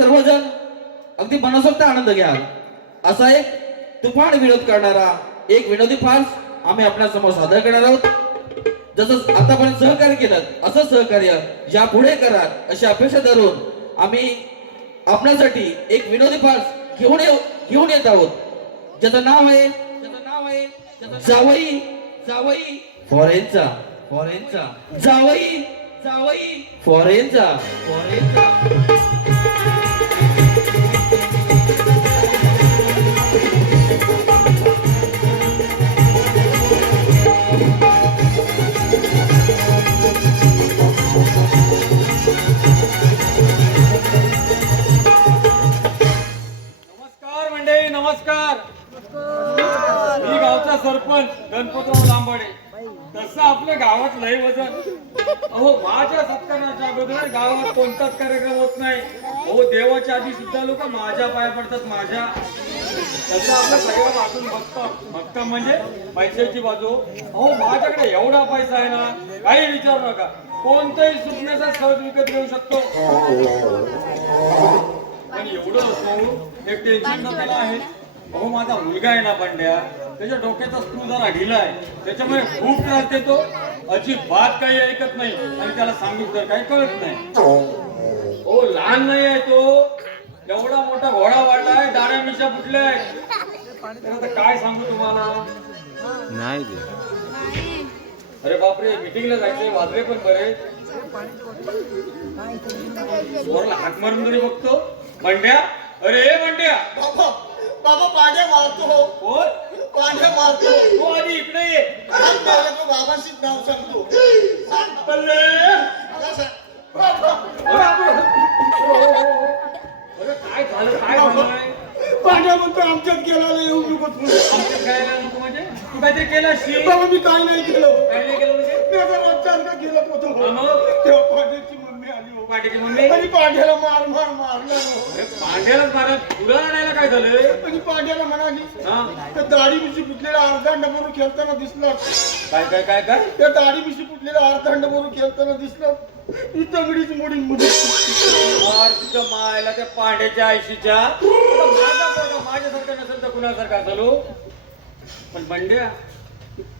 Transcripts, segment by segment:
सर्वजण अगदी मनसोक्त आनंद घ्या. असा एक तुफान विनोद करणारा एक विनोदी फार्स आम्ही आपल्या समोर सादर करणार आहोत. जसं आतापर्यंत सहकार्य केलं असं सहकार्य यापुढे करा अशी अपेक्षा धरून आम्ही आपल्यासाठी एक विनोदी फार्स घेऊन येत आहोत. ज्याचं नाव आहे जावई जावई फॉरेनचा जावई जावई फॉरेनचा. नमस्कार. मी गावचा सरपंच गणपतराव लांबाडे. तसं आपल्या गावात लय वजन. अहो माझ्या सत्काराच्या अगोदर गावात कोणताच कार्यक्रम होत नाही. अहो देवाच्या आधी सुद्धा लोक माझ्या पाया पडतात माझ्या. तसं आपलं सगळं वाचून बघता म्हणजे पैशाची बाजू. अहो माझ्याकडे एवढा पैसा आहे ना काही विचारू नका. कोणताही सुटण्याचा सहज विकत घेऊ शकतो. पण एवढं असो एक टेन्शन नसताना आहे. अहो माझा मुलगा आहे ना पांड्या त्याच्या डोक्याचा स्क्रू जरा ढिला आहे. त्याच्यामुळे खूप त्रास देतो. अजिबात काही ऐकत नाही आणि त्याला सांगितलं तर काही कळत नाही. हो लहान नाही आहे तो. एवढा मोठा घोडा वाढलाय. दाण्या मिशा फुटल्याय. आता काय सांगू तुम्हाला. नाही अरे बापरे मीटिंगला जायचंय. वाजले पण बरे. वरला हाक मारून तरी बघतो. पांड्या अरे पांड्या. बाबा पांड्या मारतो. कोण पांड्या मारतो. तू आधी इकडे ये. बाबाशी नाव सांगतो. अरे काय झालं काय झालंय. पांड्या म्हणतो आमच्यात गेला नाही येऊ नको. आमच्यात काय नको म्हणजे तू काहीतरी केलं असेल. बाबा मी काय नाही केलं. काय नाही केलं म्हणजे मी आता रोजच्या अंगात गेलो होतो. तेव्हा पांड्याची मम्मी आली हो. पांड्याची मम्मी आणि पांड्याला मारलं. अरे पांड्यालाच मारा. तुला आणायला काय झालं. आणि पांड्याला म्हणाली हा त्या दाढी मिशी फुटलेला अर्धांड भरून खेळताना दिसला. काय काय काय काय त्या दाढी मिशी फुटलेला अर्धांड भरून खेळताना दिसलं. ही तगडीच मोडीन मध्ये मार तुझ्या मायला त्या पांड्याच्या आयशीच्या. माझ्यासारखा नसेल तर कुणासारखा झालो. पण पांड्या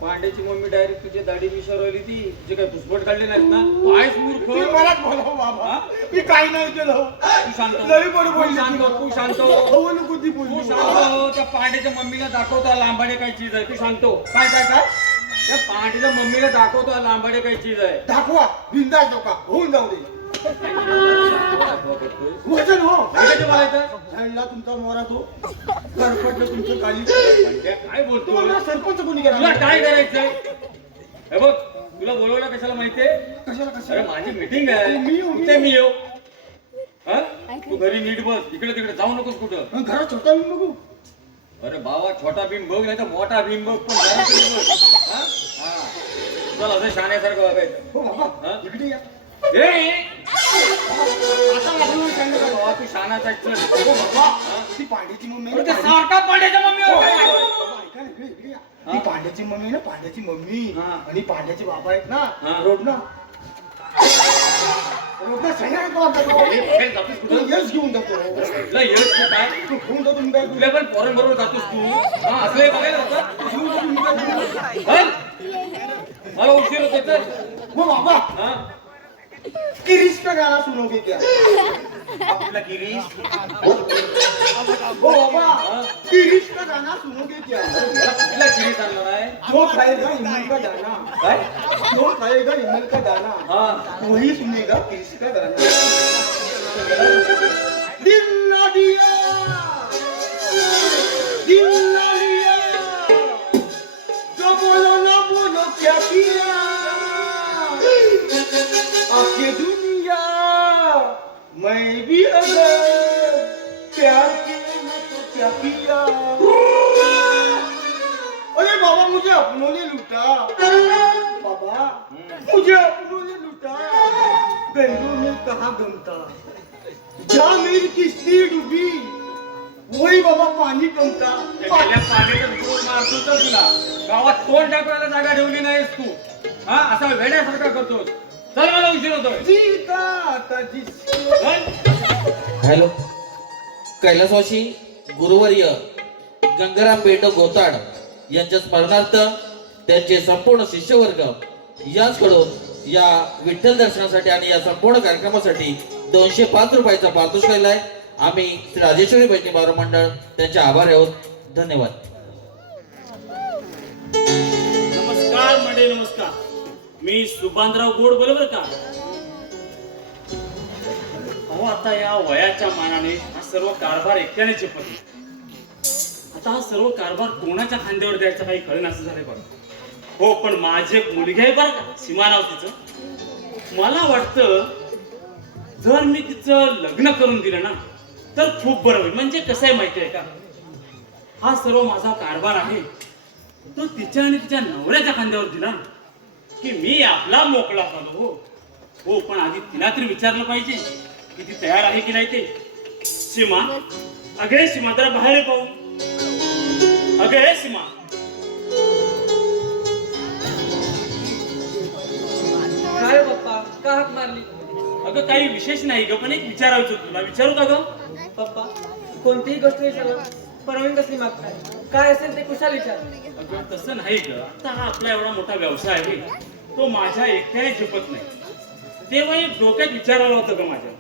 पांड्याची मम्मी डायरेक्ट तुझ्या दाढी मिशावर ती तुझे काय पुसपट काढले नाहीत ना. तू आहेस मूर्ख. मला बोलाव बाबा. मी काही नाही केलं. तू शांत लई बडबड बोलली. तू शांत हो नको ती तू बोलली. शांत हो. त्या पांड्याच्या मम्मीला दाखवतो लांबाडे काय चीज आहे. तू शांत हो. काय काय काय त्या पांड्याच्या मम्मीला दाखवतो लांबाडे काय चीज आहे. दाखवा बिंदास नका होऊन जाऊ दे. वचन हो काय बोलायचं. झाडला तुमचा मोरा तो गणपतलं तुमचं काली. काय बोलतो तुम्हाला सरपंच कोणी तुला केला. काय करायचंय. हे बघ तुला बोलवलं कशाला माहितीये. कशाला अरे कशाला माझी मीटिंग आहे. मी येऊ, मी कुठे मी येऊ. हा तू घरी नीट बस. इकडे तिकडे जाऊ नकोस कुठं. घरात छोटा मी बघू. अरे बाबा छोटा भीम बघ नाही तर मोठा भीम बघ. पण घरात तरी बघ. हा? हा. चल असं शाण्यासारखं वागायचं. हो बाबा हा? इकडे या. ए! आता वागून सांगा का? बाबा तू शानाचा चल. हो बाबा ती पांड्याची मम्मी अरे ते सारखा पांड्याच्या मम्मीवर काय आहे? बाबा, ऐका ना, इकडे या. ती पांड्याची मम्मी ना पांड्याची मम्मी हा. आणि पांड्याचे बाबा आहेत ना हा. रोडना सह्याने कोण जातो. ए, बाहेर जातोस तू कुठं? यश घेऊन जातो. तुला येत तू काय तू घेऊन जातो मी काय तुला पण पोरं बरोबर जातोस तू. हा असले बघायला होतं. घेऊन जातो मी काय. चल. मला उशीर होते चल. हो बाबा हा किरीश का गाना सुनोगे क्या. आपला गिरीश हो बाबा किरीश का गाना सुनोगे क्या. मला कुठला गिरीश आणला नाही. जो खाएगा हिमल का दाना. काय जो खाएगा हिमल का दाना हा वही सुनेगा किरीश का गाना. दिल ना दिया जो बोलो ना बोलो क्या किया. आपके दुनिया मैं भी अगर प्यार किया तो क्या किया. अरे बाबा मुझे अपनों ने लूटा. बाबा मुझे अपनों ने लूटा. गंदों ने कहा गमता. जहाँ मेरी किस्ती डूबी वही बाबा पाणी गमता. पाण्याचं जोर मारतो तर तुला गावात तोंड टाकायला जागा ठेवली नाहीस तू. हा असा वेड्यासारखा करतोस. चल मला उशीर होतोय. जीता था जिसको. चल. हॅलो कैलासवासी गुरुवर्य गंगाराम बेंडो गोताड यांच्या स्मरणार्थ त्यांचे संपूर्ण शिष्यवर्ग याचकडून या विठ्ठल दर्शनासाठी आणि या संपूर्ण कार्यक्रमासाठी 205 रुपयाचा पारितोषिक केलेला आहे. आम्ही श्री राजेश्वरी बहिणी बारो मंडळ त्यांचे आभार आहोत. धन्यवाद. नमस्कार मंडळी, नमस्कार. मी सुभानराव गोड बरोबर का? अहो, आता या वयाच्या मानाने हा सर्व कारभार एकट्याने झेपत. आता हा सर्व कारभार कोणाच्या खांद्यावर द्यायचा काही कळेन असं झालंय बघा. हो, पण माझी एक मुलगी आहे बरं का, सीमा नाव तिचं. मला वाटतं जर मी तिचं लग्न करून दिलं ना तर खूप बरं होईल. म्हणजे कसं आहे माहिती आहे का, हा सर्व माझा कारभार आहे तो तिच्या आणि तिच्या नवऱ्याच्या खांद्यावर दिला की मी आपला मोकळा झालो. हो हो, पण आधी तिला तरी विचारलं पाहिजे की ती तयार आहे की नाही ते. सीमा, अगे सीमा, जरा बाहेर ये पाहू. अगे सीमा. काय पप्पा, का हाक मारली? अगं काही विशेष नाही ग, पण एक विचारायचं होतं तुला. विचारू का ग? पप्पा, कोणतीही गोष्ट विचारलं परवानगी कसली मागताय? काय असेल ते कुशाल विचार. अगं तसं नाही ग. आता हा आपला एवढा मोठा व्यवसाय आहे तो माझ्या एकट्याने झेपत नाही. तेव्हा एक डोक्यात विचार आला होता ग माझ्या.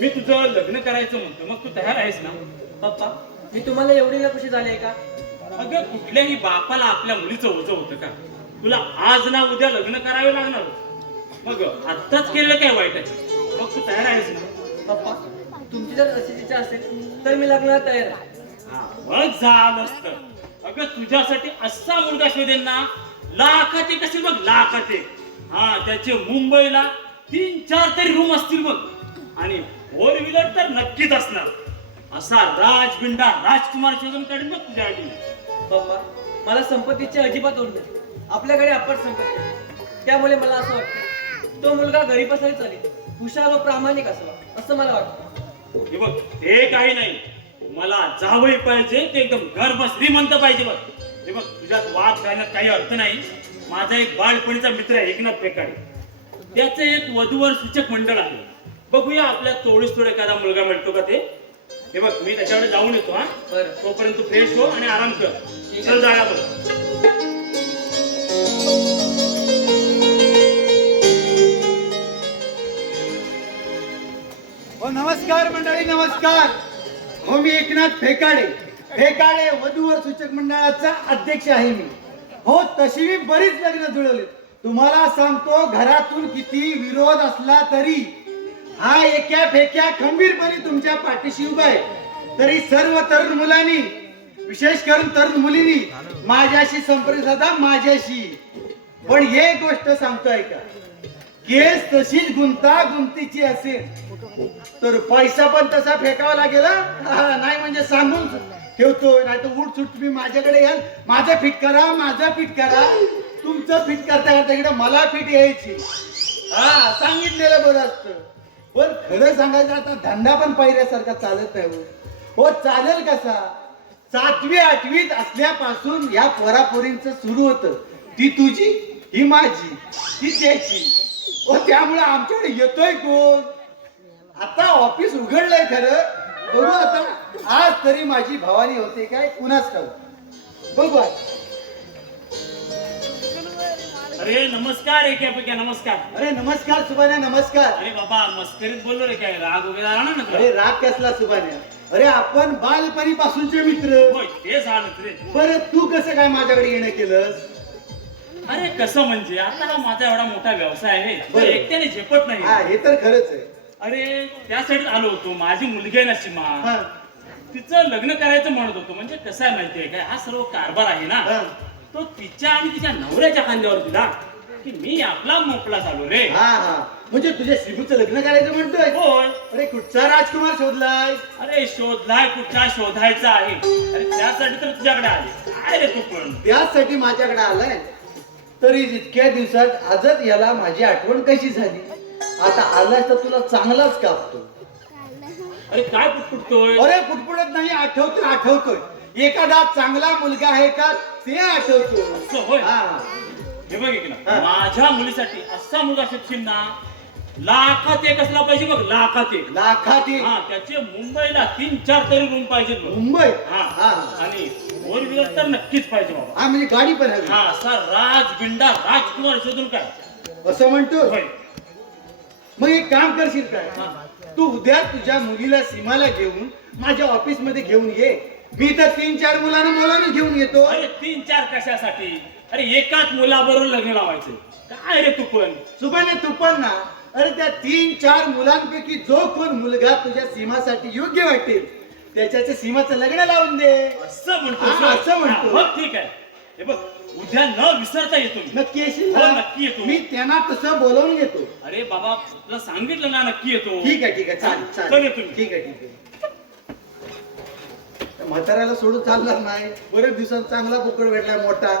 मी तुझं लग्न करायचं म्हणतो, मग तू तयार आहेस ना? पप्पा, मी तुम्हाला एवढी नकोशी झाली आहे का? अगं कुठल्याही बापाला आपल्या मुलीचं ओझं होतं का? तुला आज ना उद्या लग्न करावे लागणार. मग आत्ताच केलं काय वाईट आहे? मग तू तयार आहेस ना? पप्पा, तुमची जर अशी इच्छा असेल तर मी लग्नाला तयार आहे. हा, मग झालं असतं. अगं तुझ्यासाठी असा मुलगा शोधेन ना, लाखात एक असेल बघ, लाखात एक. हा, त्याचे मुंबईला 3-4 तरी रूम असतील बघ, आणि 4 व्हीलर तर नक्कीच असणार. असा राजबिंडा राजकुमार शोधून काढून बघ तुझ्यासाठी. पप्पा, मला संपत्तीची अजिबात ओढ नाही. आपल्याकडे अप्पट संपत्ती आहे. त्यामुळे मला असं वाटतं तो मुलगा गरीब असाही चालेल, हुशार व प्रामाणिक असावा असं मला वाटतं. हे बघ, हे काही नाही. मला जावई पाहिजे ते एकदम गर्भ श्रीमंत पाहिजे बघ. हे बघ, तुझ्यात वाद घालण्यात काही अर्थ नाही. माझा एक बाळपणीचा मित्र आहे एकनाथ पेकाळे, त्याचं एक वधूवर सूचक मंडळ आहे. बघूया आपल्या तोडीस तोड एखादा मुलगा मिळतो का ते. हे बघ, मी त्याच्याकडे जाऊन येतो. हा, बरं. तोपर्यंत फ्रेश हो आणि आराम कर. चल जागा बघ. हो नमस्कार मंडळी, नमस्कार. हो, मी एकनाथ फेकाळे वधूवर सूचक मंडळाचा अध्यक्ष आहे मी. हो, तशी मी बरीच लग्न जुळवली. तुम्हाला सांगतो, घरातून किती विरोध असला तरी हा एका फेक्या खंबीरपणे तुमच्या पाठीशी उभा आहे. तरी सर्व तरुण मुलांनी, विशेष करून तरुण मुलींनी माझ्याशी संपर्क साधा, माझ्याशी. पण एक गोष्ट सांगतोय का, केस तशीच गुंतागुंतीची असेल तर पैसा पण तसा फेकावा लागेल. नाही म्हणजे सांगून ठेवतो, नाही तर उठ सुट तुम्ही माझ्याकडे याल, माझं फिट करा, माझं फिट करा. तुमचं फिट करता करता इकडे मला फिट यायची. हा, सांगितलेलं बरं असतं. पण खरं सांगायचं, आता धंदा पण पाहिल्यासारखा चालत नाही. हो, चालेल कसा? 7वी 8वीत असल्यापासून या पोरापोरींचं सुरू होतं. ती तुझी, ही माझी, ती त्याची. हो, त्यामुळे आमच्याकडे येतोय कोण? आता ऑफिस उघडलंय खरं. बघू आता, आज तरी माझी भवानी होते काय कुणाच ठाऊक. बघू आता. अरे नमस्कार एकापैकी, नमस्कार. अरे नमस्कार सुभान्या, नमस्कार. अरे बाबा, मस्करीत बोललो रे, काय राग वगैरे आला ना तुला? अरे राग कसला सुभान्या? अरे आपण बालपणीपासूनचे मित्र. होय, ते झालं रे. बरं, तू कसं काय माझ्याकडे येणं केलंस? अरे कसं म्हणजे, आता हा माझा एवढा मोठा व्यवसाय आहे, तो बरं. एकट्याने झेपत नाही. हा, हे तर खरंच आहे. अरे त्यासाठी आलो होतो. माझी मुलगी आहे ना सीमा, हा, तिचं लग्न करायचं म्हणत होतो. म्हणजे कसं आहे माहितीये काय, हा सर्व कारभार आहे ना, हा. तो तिच्या आणि तिच्या नवऱ्याच्या खांद्यावर दिला की मी आपला मोकळा झालो रे. हा, हा. म्हणजे तुझ्या शिबूचं लग्न करायचं म्हणतोय? होय. अरे कुठचा राजकुमार शोधलाय? अरे शोधलाय, कुठला शोधायचा आहे. अरे त्यासाठी तर तुझ्याकडे आले. काय रे तू पण? त्यासाठी माझ्याकडे आलाय. तरी इतक्या दिवसात आजच याला माझी आठवण कशी झाली? आता आलास तर तुला चांगलाच कापतो. अरे काय पुटपुटतोय? अरे पुटपुटत नाही, आठवतोय. एखादा चांगला मुलगा आहे का ते आठवतो. असं होय. हा. हे बघ की ना, हा. माझ्या मुलीसाठी असा मुलगा शोधशील ना लाखात एक असला पाहिजे बघ, लाखात एक. लाखात एक. हा, त्याचे मुंबईला 3-4 तरी रूम पाहिजे बघ. मुंबई. हा हा आणि 4 व्हीलर तर नक्कीच पाहिजे बाबा. हा म्हणजे गाडी पण हवी. हा, असा राजबिंडा राजकुमार शोधून काय. असं म्हणतो. होय. मग एक काम करशील काय, तू उद्या तुझ्या मुलीला सीमाला घेऊन माझ्या ऑफिस मध्ये घेऊन ये. मी तर 3-4 मुलांना घेऊन येतो. अरे 3-4 कशासाठी? अरे एकाच मुलाबरोबर लग्न लावायचं. काय रे तू पण. सुभाने तू पण ना. अरे त्या 3-4 मुलांपैकी जो कोण मुलगा तुझ्या सीमासाठी योग्य वाटेल त्याच्याच्या सीमाचं लग्न लावून दे. असं म्हणतो. हा, असं म्हणतो. मग ठीक आहे. हे बघ, उद्या न विसरता येतो मी. नक्की येशील हो, ना? नक्की येतो. मी त्यांना तसं बोलावून घेतो. अरे बाबा, तुला सांगितलं ना, नक्की येतो. ठीक आहे ठीक आहे चालेल चल चालेल. येतो मी. ठीक आहे ठीक आहे. त्या म्हाताऱ्याला सोडून चालणार नाही. बरेच दिवसात चांगला बोकड भेटलाय मोठा.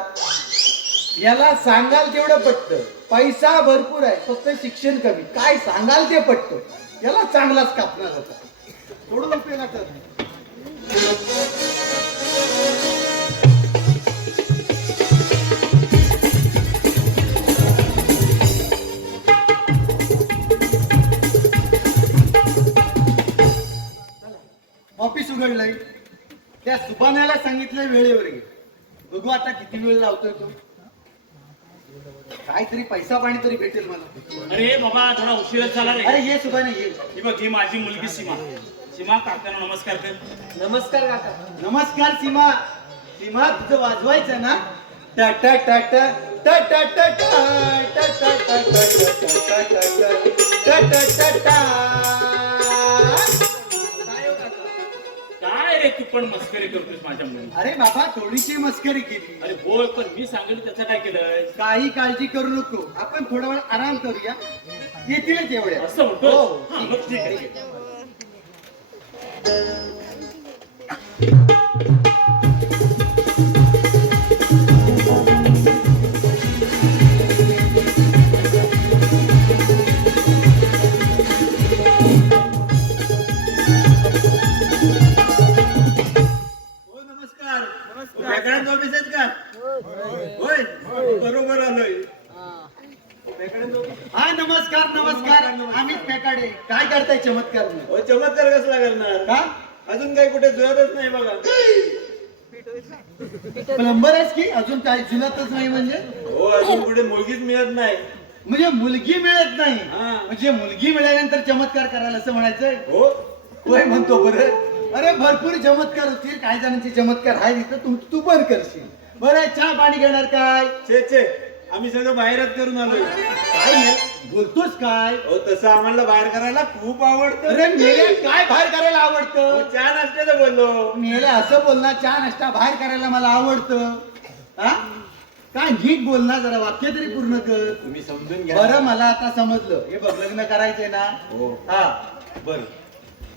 याला सांगाल तेवढं पटतं. पैसा भरपूर आहे, फक्त शिक्षण कमी. काय सांगाल ते पटतं. याला चांगलाच कापणार होता. सोडून उपयोगाचा नाही. ऑफिस उघडलंय. त्या सुभाण्याला सांगितलंय वेळेवर घे. बघू आता किती वेळ लावतोय तो. काहीतरी पैसा पाणी तरी भेटेल मला. अरे बाबा, थोडा उशीरच झाला रे. अरे ये सुभाने ये. ही बघ, ही माझी मुलगी सीमा. सीमा, काकांना नमस्कार कर. नमस्कार काका. नमस्कार सीमा. सीमा तुझं वाजवायचं ना. टा टा टा टा टा टा टा टा टा टा टा टा टा टा टा टा टा. काय हो काका? काय रे तू पण मस्करी करतोस माझ्या मुली. अरे बाबा थोडीशी मस्करी केली. अरे बोल, पण मी सांगितलं त्याचं काय केलं. काही काळजी करू नको. आपण थोडा वेळ आराम करूया. येतीलच एवढ्या. असं म्हणतो. हो, हा, मग ठीक आहे. हो नमस्कार. वेगळ्यांच ऑफिस आहेत का? होय बरोबर आलोय. हा नमस्कार नमस्कार. आम्हीच पेकाडे. काय करताय चमत्कार? हो, चमत्कार कसला करणार? का अजून काही कुठे जुळतच नाही बघा. प्लंबर आहेस की अजून काय झुलतच नाही म्हणजे? हो, अजून कुठे मुलगीच मिळत नाही. म्हणजे मुलगी मिळत नाही. हा. म्हणजे मुलगी मिळाल्यानंतर चमत्कार करायला असं म्हणायचंय? हो, होय म्हणतो बरं. अरे भरपूर चमत्कार होतील. काही जणांचे चमत्कार आहे तिथं तू पण करशील. बरं चहा पाणी घेणार काय? छे आम्ही सगळं बाहेरच करून आलोय. काय नाही, बोलतोस काय? हो, तसं आम्हाला बाहेर करायला खूप आवडतं. अरे मेले काय बाहेर करायला हो, आवडतं? चहा नाश्त्याचं बोललो. मेले असं बोलणार चहा नाश्ता बाहेर करायला मला आवडतं. हा काय नीट बोल ना, जरा वाक्य तरी पूर्ण कर. तुम्ही समजून घ्या. बरं मला आता समजलं. हे बघ लग्न करायचंय ना. हो. हा बर.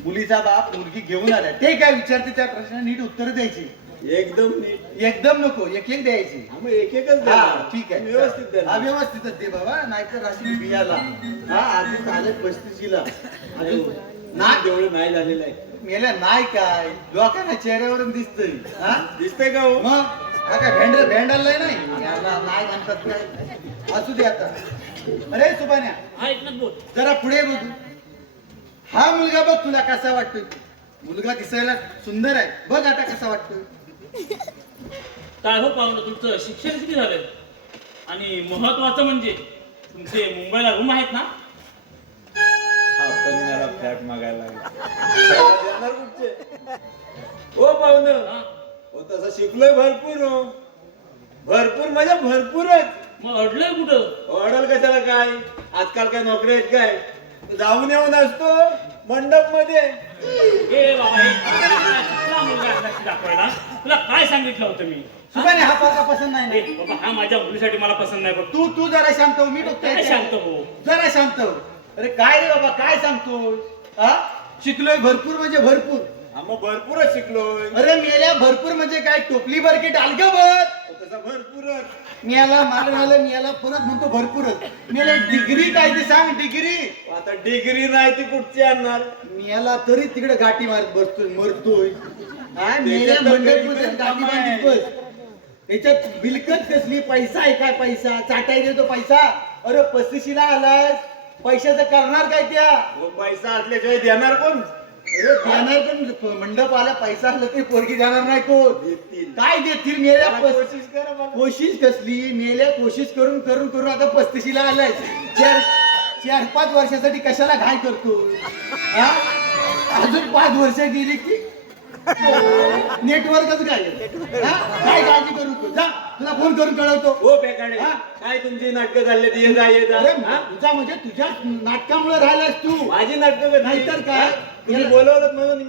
मुलीचा बाप मुलगी घेऊन आलाय. ते काय विचारते त्या प्रश्नाला नीट उत्तर द्यायची. एकदम नीट. एकदम नको, एक एक द्यायची. हा, मग एक एकच द्या. हा ठीक आहे. व्यवस्थित द्या. हा व्यवस्थितच दे बाबा, नाहीतर रात्री बियाला. हा अजून चालेल 35ला. अजून नाक जेवढं नाही झालेलं आहे. मेल्या नाही काय लोकांना चेहऱ्यावरून दिसतंय. हा दिसतंय का हो? मग हा काय भेंडलंय नाही याला नाही म्हणतात काय. असू दे आता. अरे सुभान्या हा, एकनाथ बोल. जरा पुढे बघू. हा मुलगा बघ तुला कसा वाटतोय. मुलगा दिसायला सुंदर आहे. बघ आता कसा वाटतोय. काय हो पाहुणं, तुमचं शिक्षण किती झालंय? आणि महत्वाचं म्हणजे तुमचे मुंबईला रूम आहेत ना? हा कन्याला फ्लॅट मागायला लागला. देणार कुठचे? हो पाहुणं. हा? हो तसं शिकलोय भरपूर. हो भरपूर म्हणजे भरपूरच. मग अडलंय कुठं? ऑर्डर कशाला काय? आजकाल काय नोकरी आहेत काय? जाऊन येऊन असतो मंडप मध्ये. ए बाबा, हे कुठला मुलगा आहे लक्ष दाखवायला? तुला काय सांगितलं होतं मी? सुभान्या हा पोरगा पसंत नाही ए ना. बाबा, हा माझ्या मुलीसाठी मला पसंत नाही बघ. तू जरा शांत हो. मी बघतोय. काय शांत हो? जरा शांत हो. अरे काय रे बाबा काय सांगतो? हा शिकलोय भरपूर म्हणजे भरपूर. हा मग भरपूरच शिकलोय. अरे मेल्या भरपूर म्हणजे काय टोपली भर की डालगभर? हो, तसा भरपूरच. मियाला मियाला परत म्हणतो भरपूरच. मेल्या डिग्री काय ते सांग. डिग्री आता डिग्री नाही ती कुठची आणणार? मियाला तरी तिकडे गाठी मारत बसतोय मरतोय. हा मेल्या त्याच्यात तर मंडप गरीब गाठी काम आहे. मारत बस. त्याच्यात बिलकत कसली पैसा आहे काय? पैसा चाटायचा तो पैसा. अरे 35ला आलास पैशाचं करणार काय त्या हो, पैसा असल्याशिवाय देणार कोण? अरे देणार पण मंडप आला पैसा असला तरी पोरगी देणार नाही कोण देतील. काय देतील मेल्या कोशिश करा बघा. कोशिश कसली मेल्या कोशिश करून करून करून आता 35ला आलाय 4-5 वर्षासाठी कशाला घाय करतो हा? अजून 5 वर्ष गेली की नेटवर्कच काय काय काळजी करू तू जा तुला फोन करून कळवतो हो पेकाडे, हा? काय तुमची नाटकं चालले ये जा ये जा. अरे हा? तुझा म्हणजे तुझ्या नाटकामुळे राहिलास तू माझी नाटकं नाहीतर काय? तुम्ही बोलवलं म्हणून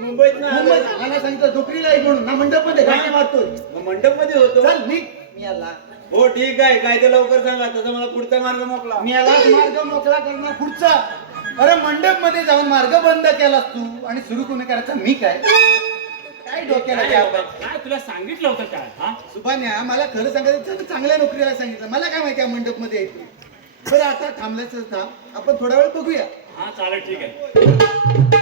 मुंबईत ना मुंबईत मला सांगितलं नोकरीला आहे म्हणून ना मंडप मध्ये गाणी मारतोय मंडप मध्ये होतो. चल निघ मी आला हो ठीक आहे, काय ते लवकर सांगा, तसं मला पुढचा मार्ग मोकला. मी आलाच मार्ग मोकळा करणार पुढचा अरे मंडप मध्ये जाऊन मार्ग बंद केलास तू आणि सुरू कोणी करायचा मी काय काय डोक्याला काय बाबा? काय तुला सांगितलं होतं काय हा सुभान्या मला खरं सांगायचं तर चांगल्या नोकरीला सांगितलं मला काय माहिती मंडप मध्ये येते बरं आता थांबल्याचं थांब आपण थोडा वेळ बघूया हा चालेल ठीक आहे.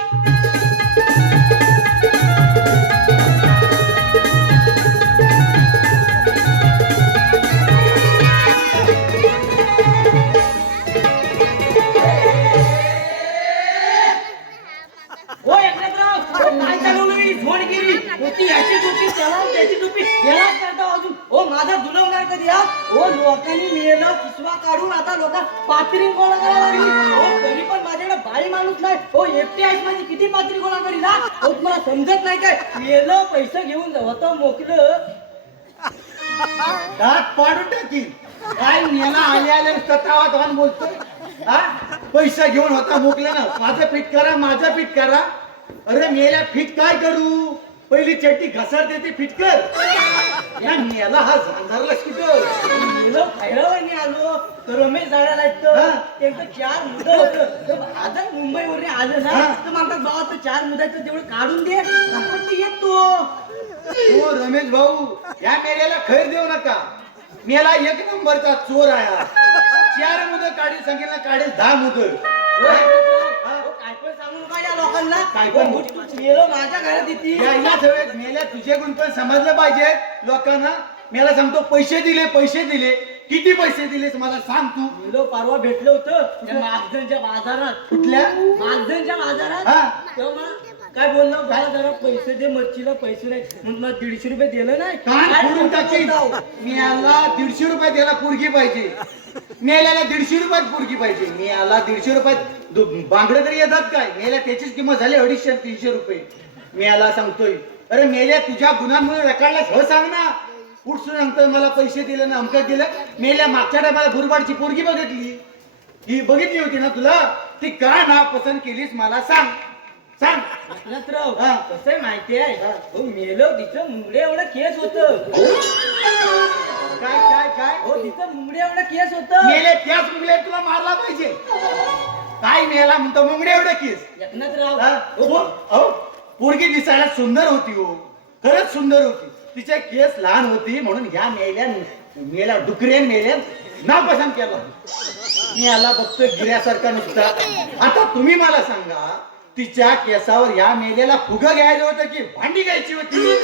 हो एकनाथराव, काय चालवलं ही झोडगिरी होती याची टोपी त्याला त्याची टोपी यालाच करता अजून हो माझा जुलवणार कधी हा हो लोकांनी मिळेला किसवा काढून आता लोक पात्री गोळा करायला लागली हो तरी पण माझ्याकडे बाई माणूस नाही हो एकटी आहेस माझी किती पात्री गोळा करी ना हो तुम्हाला समजत नाही काय मिळेलं पैसे घेऊन होतं मोकलं दात पाडून टाकील काय नेला आले आले सतावात वाहन बोलतोय हा पैसा घेऊन होता मोकले ना माझं पीठ करा माझं पीठ करा अरे मेल्या फिट काय करू पहिली चट्टी घसरते ती फिट कर या मेला हा झांजारला कुठं मिळेलं खैरावरनी आलो तर रमेश जाण्याला हा. त्यांचं 4 मुलं होतं तर आता मुंबईवरून आलं ना हा. तर म्हणतात बाबा तर 4 मुलाचं तेवढं काढून दे आपण ते येतो हो रमेश भाऊ या मेल्याला खैर देऊ नका मेला 1 नंबरचा चोर आहे 4 मुदं काढील सांगितलं काढेल 10 मुदं काय पण सांगू नका या लोकांना काय पण? मेलो माझ्या घरात येते यायला सगळे मेल्या तुझे गुण पण समजलं पाहिजे लोकांना मेला सांगतो पैसे दिले किती पैसे दिलेस मला सांग तू मेलो परवा भेटलं होतं त्या मागजनच्या बाजारात कुठल्या मागजनच्या बाजारात हा. तेव्हा मला काय बोललो मला जरा पैसे दे मच्छीला पैसे नाही म्हणून मला 150 रुपये दिलं नाही कान काय फोडून बोलतो टाकील बोलतो? मेला 150 रुपये त्याला पुरगी पाहिजे मेल्याला 150 रुपयात पुरगी पाहिजे मेला 150 रुपयात बांगडे तरी येतात काय मेल्या त्याचीच किंमत झाली 250-300 रुपये मेला सांगतोय अरे मेल्या तुझ्या गुन्ह्यांमुळे रखडलास हो सांग ना उठसून सांगतोय मला पैसे दिले ना अमकं दिलं मेल्या मागच्या टायमाला भुरबाडची पोरगी बघितली ही बघितली होती ना तुला ती का ना पसंत केलीस मला सांग एकनाथराव, हा. कसं आहे माहिती आहे हो मेलो तिचं मुंगडे एवढं केस होतं काय हो तिचं मुंगडे एवढं केस होतं मेले त्याच मुंगले तुला मारला पाहिजे काय मेला म्हणतो मुंगडे एवढं केस एकनाथराव हा? अहो, पोरगी दिसायला सुंदर होती हो खरंच सुंदर होती तिचे केस लहान होती म्हणून ह्या मेल्या डुकऱ्यान मेल्या नाव पसंत केलं मी याला बघतोय गिऱ्यासारखा नुसता आता तुम्ही मला सांगा तिच्या केसावर या मेलेला फुगं घ्यायचं होतं की भांडी घ्यायची होती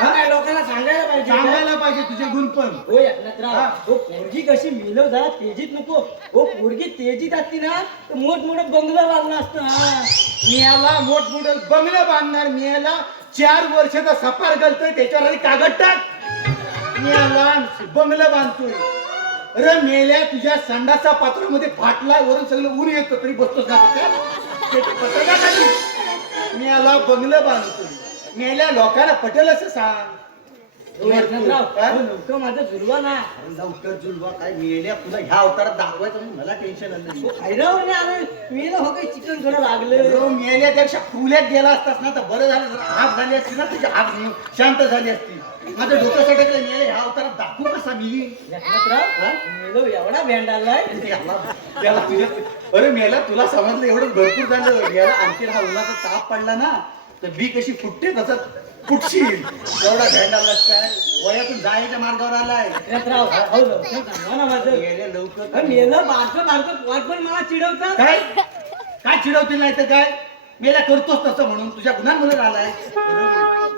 काय लोकांना सांगायला पाहिजे सांगायला पाहिजे तुझे गुण पण हो एकनाथराव हा. हो पोरगी कशी मिलव जरा तेजीत नको हो पोरगी तेजीत असती ना तर मोठमोठं बंगला बांधला असतं हा. मी याला मोठमोठं बंगलं बांधणार मी याला 4 वर्षाचा सफार घालतोय त्याच्यावर आधी कागद टाक मी याला बंगलं बांधतोय अरे मेल्या तुझ्या संडाचा पात्रामध्ये फाटलाय वरून सगळं ऊन येतं तरी बसतोस ना मी याला बंगलं बांधतोय मेल्या लोकांना पटेल असं सांग हो एकनाथराव हा? हो लवकर माझं जुळवा ना लवकर जुलवा काय मेल्या तुला ह्या अवतारात दाखवायचं म्हणजे मला टेन्शन आलं हो खायरावर नाही आलं मी हो काही चिकन थोडं लागलं मेल्यापेक्षा फुल्यात गेला असतास ना तर बरं झालं जरा आग झाली असती ना तुझी आग शांत झाली असती माझं डोकं सटकलं मेले ह्या अवतारात दाखवू कसा मी एकनाथराव मेलो एवढा भेंडालाय त्याला तुझ्या अरे मेला तुला समजलं एवढं भरपूर झालं मेला आणखी हा उन्हाचा ताप पडला ना तर बी कशी फुटते तसं फुटशील एवढा भेंडालाच काय वयातून जायच्या मार्गावर आलाय एकनाथराव हो लवकर सांगा ना माझं मेल्या लवकर मेलं बारकं पोट पण मला चिडवतात काय चिडवतील नाही तर काय मेल्या करतोस तसं म्हणून तुझ्या गुन्ह्यांमुळे आलाय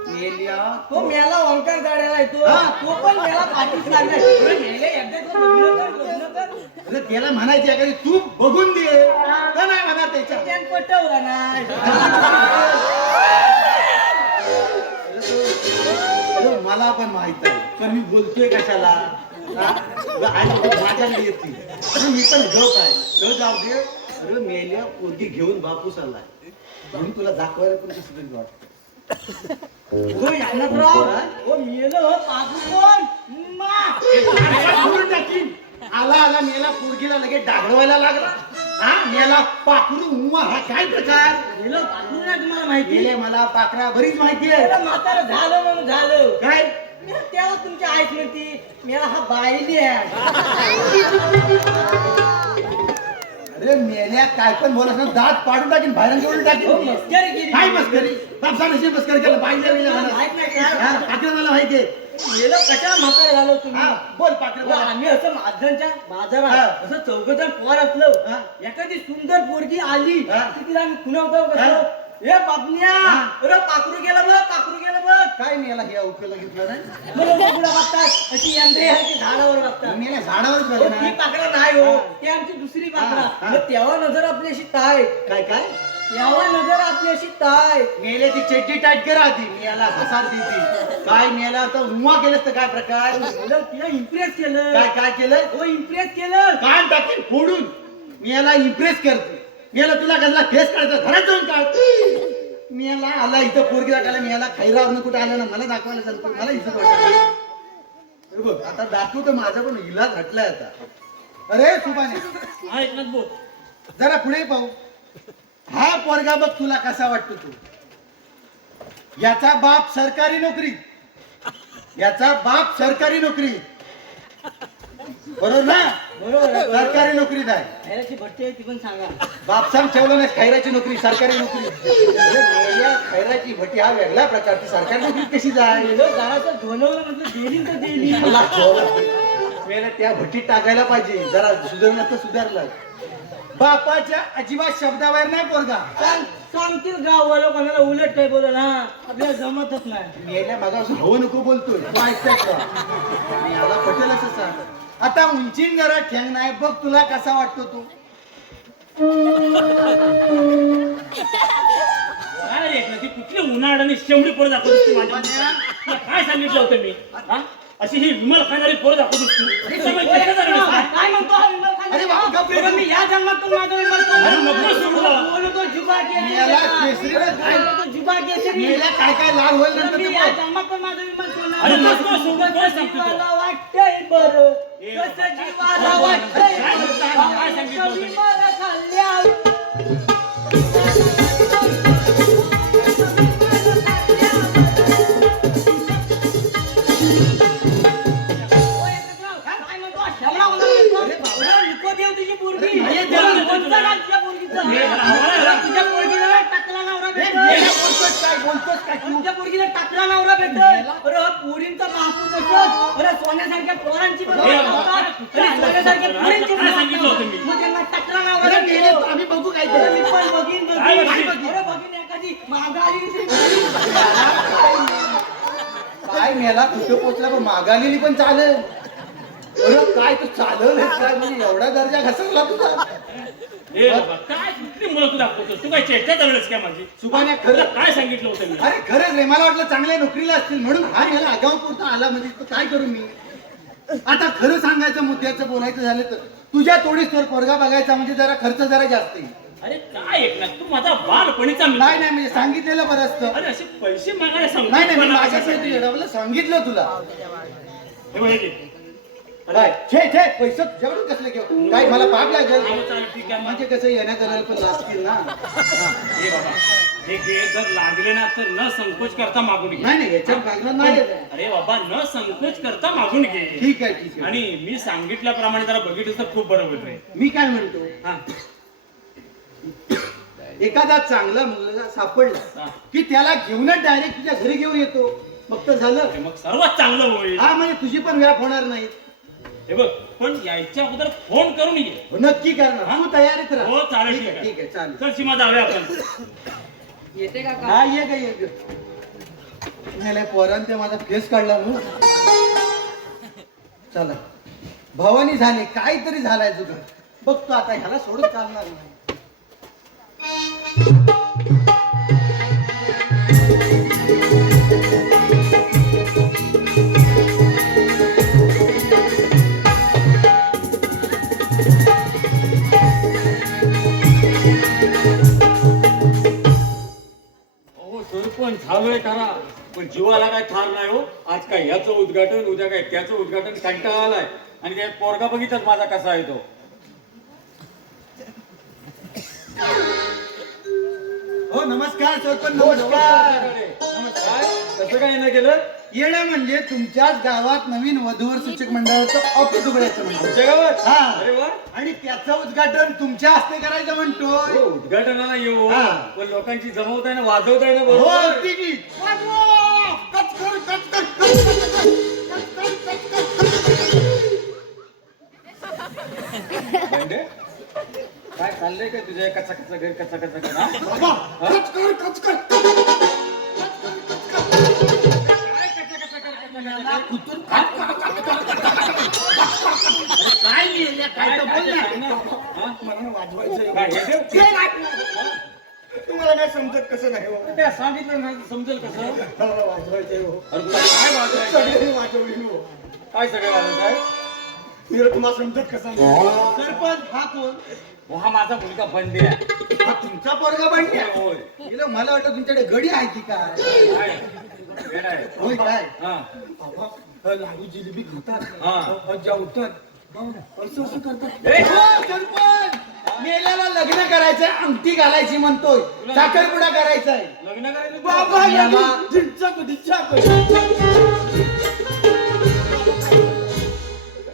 मेल्या तो मेला ओंकार गाड्याला येतो हा. तो पण मेला पाठीच लागलाय अरे मेले एकदा तो लग्न कर अरे त्याला म्हणायची एखादी तू बघून दे का नाही म्हणा त्याच्या त्यानं पटवलं नाही. अरे मला पण माहित आहे पण मी बोलतोय कशाला हा? आणि तू माझ्याकडे येते अरे मी पण गप आहे ग जाऊ दे अरे मेल्या पोरगी घेऊन बापूस आलाय म्हणून तुला दाखवायला पण कसं तरी वाटत हो यज्ञराव, हो मेलं हो पाकू कोण मा. आला आला मेला पोरगीला लगेच डागडवायला लागला हा मेला पाखरू उम्मा हा काय प्रकार मेलं पाकू नाही तुम्हाला माहिती. गेले मला पाखरा बरीच माहिती आहे मेलं म्हातारं झालं म्हणून झालं. काय मी तेव्हा तुमची आईच म्हणती मेला हा बाईली आहे. अरे मेल्या काय पण बोलत ना दात पाडून टाकीन बाहेर घेऊन हो टाकीन मस्करी केली. काय मस्करी बापसा नशी मस्करी केलं पाहिजे तुम्हाला माहित नाही का? पाकिरा मला माहितीये मेलं कशाला म्हातारं झालं तुम्ही. हा बोल पाकिरा हो, बोल. आम्ही असं माझ्यांच्या हा. बाजारात असं चौघजण पोर असलो हा. एखादी सुंदर पोरगी आली हा. की तिला आम्ही खुणवतो हा. कसं ए बापन्या हा. अरे पाखरू गेलं बघ पाखरू गेलं बघ. काय मेला हे अवकल घेतलं नाही बरोबर पुढे बघतात अशी यंत्रे हलकी झाडावर बघतात. मेल्या झाडावरच हो, झालं ती ना पाकडा नाही हो हा. ती आमची दुसरी हा, पाकडा. हा. मग तेव्हा नजर आपली अशी ताय काय काय तेव्हा नजर आपली अशी ताय. मेले ती चड्डी टाईट करा आधी मेला फसाद देती काय मेला तर उम्मा केलंस तर काय प्रकार मुलं तिला इम्प्रेस केलं. काय काय केलं हो इम्प्रेस केलं. कान टाकीन फोडून मेला इम्प्रेस करते मेला तुला कसला फेस काढतो घरात जाऊन काढ मेला आला इथं पोरगी दाखवायला मेला खैरावरनं कुठे आला ना मला दाखवायला सांगतो मला इथं वाटत बघ आता दाखवतो माझा पण इलाज हटलाय आता अरे सुभाने हा एकनाथ बोल. जरा पुढे पाहू हा पोरगा बघ तुला कसा वाटतो तू याचा बाप सरकारी नोकरी याचा बाप सरकारी नोकरी बरोबर ना बरोबर आहे. सरकारी नोकरीत आहे खैराची भट्टी आहे ती पण सांगा. बापसाम ठेवलं नाही खैराची नोकरी सरकारी नोकरी अरे मेल्या खैराची भटी हा वेगळ्या प्रकारची सरकारी नोकरी कशी जाय गेलं जरासं धोनवलं म्हटलं देली तर देली. मेल्या त्या भट्टीत टाकायला पाहिजे जरा सुधारलं तर सुधारलं बापाच्या अजिबात शब्दाबाहेर नाही पोरगा सांगतील गाववाला कोणाला उलट काय बोलल हा आपल्याला जमतच नाही. मेल्या मागा हवं नको बोलतोय तू ऐकताय का याला पटेल असं सांग आता उंचीन जरा ठेंग नाही बघ तुला कसा वाटतो तू काय रे एकनाथ, ती कुठली उन्हाळ्याने शेवडी पोरं दाखवत तू माझ्या तुला काय सांगितलं होतं मी हा? अशी ही विमल खाणारी पोरं दाखवत तू हे सगळं कसं झालं काय? काय म्हणतो हा विमल खान? अरे बाबा, गप्प रे. बरं, मी या जन्मातून माझा विमल खान. अरे नको सोडू मला. बोलतो जुबा केसरी. याला केसरीला काय? बोलतो जुबा केसरी. मेल्या काय काय लाल होईल बरं, नंतर मी तू या बघ. जन्मात पण माझा विमल खान. अरे नको सोडू, काय कसं सांगतो तू? जीवाला वाटतंय बरं. ए कसं जीवाला वाटतंय काय बरं. सांगितलं होतं मी? विमल खाल्ल्यावर. काय म्हणतो? शेवडा म्हणतो. अरे बाबा. बरं, नको देव तुझी पोरगी. अरे नाही देव. बरं, कोणतं नाव तुझ्या पोरगीचं? बरं, तुझ्या पोरगीला टाकला नवरा भेटल. मेल्या बोलतोच काय बोलतोच काय तू तुमच्या पोरगीला टाकला नवरा भेटल. बरं, पोरींचा महापूर असत. बरं, सोन्यासारख्या पोरांची पण हे ओळख बाबा, असतात. आणि सोन्यासारख्या पोरींची पण काय ओळख सांगितलं होतं मी? असतात. मग त्यांना टाकला नवरा अरे भेटल. मेल्या आम्ही बघू काय ते. बरं, मी पण बघीन काय बघीन. बघीन? अरे, बघीन एखादी मागं आली की ती बघीन. काय मेला कुठं पोचला पण मागालेली पण चालेल अरे काय तू चालल काय म्हणजे एवढा दर्जा घसरला तुझा ए बाबा, काय कुठली मुलं तू दाखवतो तू काय चेष्टा चालवलंस काय माझी सुभाने तुला खरं काय सांगितलं होतं मी अरे खरंच रे मला वाटलं चांगल्या नोकरीला असतील म्हणून हा याला आगाऊ पुरता आला म्हणजे तो काय करू मी आता खरं सांगायचं मुद्द्याचं बोलायचं झालं तर तुझ्या तोडीस तर पोरगा बघायचा म्हणजे जरा खर्च जरा जास्त येईल अरे काय एकनाथ, तू माझा बालपणीचा मित्र. नाही नाही म्हणजे सांगितलेलं बरं असतं अरे असे पैसे मागायला सांगतो नाही नाही मी मला माझ्यासाठी कशासाठी? येडवलं, सांगितलं तुला हे बघ, हे घे. काय छे छे पैसे तुझ्याकडून कसले घेऊ काय मला पाप लागेल हो, चालेल, ठीक आहे. म्हणजे कसं येण्या जाण्याला पण लागतील ना हे बाबा, हे घे. जर लागले ना तर न संकोच करता मागून घे. नाही नाही याच्यात मागणार नाही अरे बाबा, न संकोच करता मागून घे. ठीक आहे ठीक आहे आणि मी सांगितल्याप्रमाणे जरा बघितलं तर खूप बरं होईल रे. मी काय म्हणतो हा. एखादा चांगला मुलगा सापडला हा. की त्याला घेऊनच डायरेक्ट तुझ्या घरी घेऊन येतो मग तर झालं अरे मग सर्वात चांगलं होईल. हा म्हणजे तुझी पण व्याप होणार नाही हे बघ, पण यायच्या अगोदर फोन करून ये. नक्की करणार तू तयारीत राहा हो, चालेल, ठीक आहे ठीक ठीक आहे चालेल चल सीमा, जाऊया आपण. येते का हा ये ग ये ग मेल्या पोरान ते माझा फेस काढला ना चला भवानी झाले काहीतरी झालाय तुझं बघतो आता ह्याला सोडून चालणार नाही. अहो सरपंच झालोय करा पण जीवाला काय ठार नाही हो. आज काय याचं उद्घाटन उद्या काय त्याचं उद्घाटन कंटाळा आलाय आणि काय पोरगा बघितच माझा कसा आहे तो. हो नमस्कार सरपंच नमस्कार. काय कसं काय नाही केलं येणं म्हणजे तुमच्याच गावात नवीन वधूवर सूचक मंडळाचं ऑफिस उघडायचं म्हणजे तुमच्या गावात? हा. अरे वा आणि त्याचं उद्घाटन तुमच्या हस्ते करायचं म्हणतोय. हो, उद्घाटनाला येऊ हा. पण लोकांची जमवताय ना वाजवताय ना हो बरोबर. अगदी की. वाजवा! कचकर, कचकर, कचकर, कचकर, कचकर, कचकर. म्हणजे काय चाललंय काय तुझ्या कचा कचा घर कचा कचा घर हा? बाबा, कचकर, कचकर, कचकर. कुठून काय काय तर बोल ना. हा? मला वाजवायचंय. काय हे ठेव? ते नाही. तुम्हाला काय समजत कसं नाही हो. त्या सांगितलं ना समजेल कसं. मला वाजवायचंय हो. अरे तुला काय वाजवायचं सगळ्यांनी वाजवली हो. काय सगळे वाजवत आहे हे तुम्हाला समजत कसं नाही. सरपंच हा कोण? हो, हा माझा मुलगा बंडे आहे. हा तुमचा पोरगा बनल्या. होय हिला मला वाटतं तुमच्याकडे गडी आहे की काय. काय? वेडा आहे. होय काय हा बाबा, हा लाडू जिलेबी खातात हा. जेवतात असं असं करतात. ए! हो, सरपंच मेल्याला लग्न करायचंय अंगठी घालायची म्हणतोय साखरपुडा करायचाय. लग्न करायचं बाबा याला-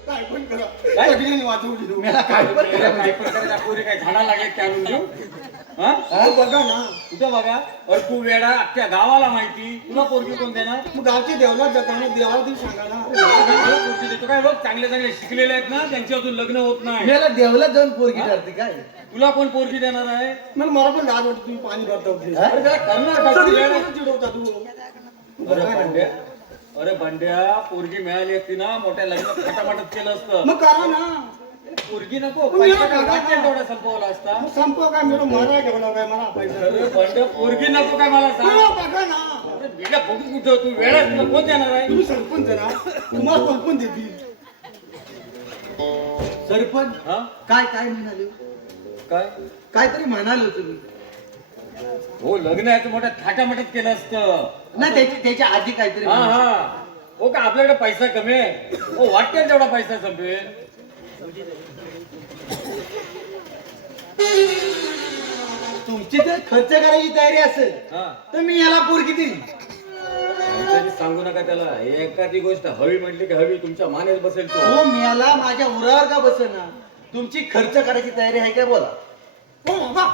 काय पण करा काय? सगळ्यांनी वाजवली हो. मला काय पण करा म्हणजे. काय प्रकारे त्या पोरी काय झाडा लागेल त्या आणून देऊ हा हो, बघा ना कुठं बघा अरे तू वेडा अख्ख्या गावाला माहिती तुला पोरगी कोण देणार मग गावचे देवला जाताना देवाला तुम्ही सांगा ना. पोरगी देतो काय बघ चांगले चांगले शिकलेले आहेत ना त्यांची अजून लग्न होत नाही मला देवला जाऊन पोरगी ठरते काय. तुला कोण पोरगी देणार आहे मला पण लाज वाटत तुम्ही पाणी भरता होते. अरे त्याला करणार का तू वेडा? चिडवता तू. अरे भांड्या अरे भांड्या पोरगी मिळाली असती ना मोठ्या लग्न फटाफटच केलं असतं मग करा ना. पोरगी नको मग पैसा याला काय बघा वाटते ना. तेवढा संपवला असता मग संपव काय मिळून मला घेऊन काय मला पैसा. अरे भांड्या पोरगी नको काय मला सांग हो, बघा ना अरे वेड्या बघू कुठं तू वेळा तुला कोण देणार आहे तुम्ही सरपंच ना तुम्हाला सरपंच देतील. सरपंच हा काय काय म्हणाले काय काहीतरी म्हणाले तुम्ही. हो लग्न याचं मोठ्या थाटामाटात केलं असतं नाही त्याच्या आधी काहीतरी हा म्हणाले. हा हो का आपल्याकडे पैसा कमी आहे हो वाटते तेवढा पैसा संपेल तुमची जर खर्च करायची तयारी असेल हा तर मी याला पोरगी देईन. काहीतरी सांगू नका त्याला एखादी गोष्ट हवी म्हटली की हवी तुमच्या मानेच बसेल तो हो मेला माझ्या उरावर का बसेना. तुमची खर्च करायची तयारी आहे काय बोला. हो बाबा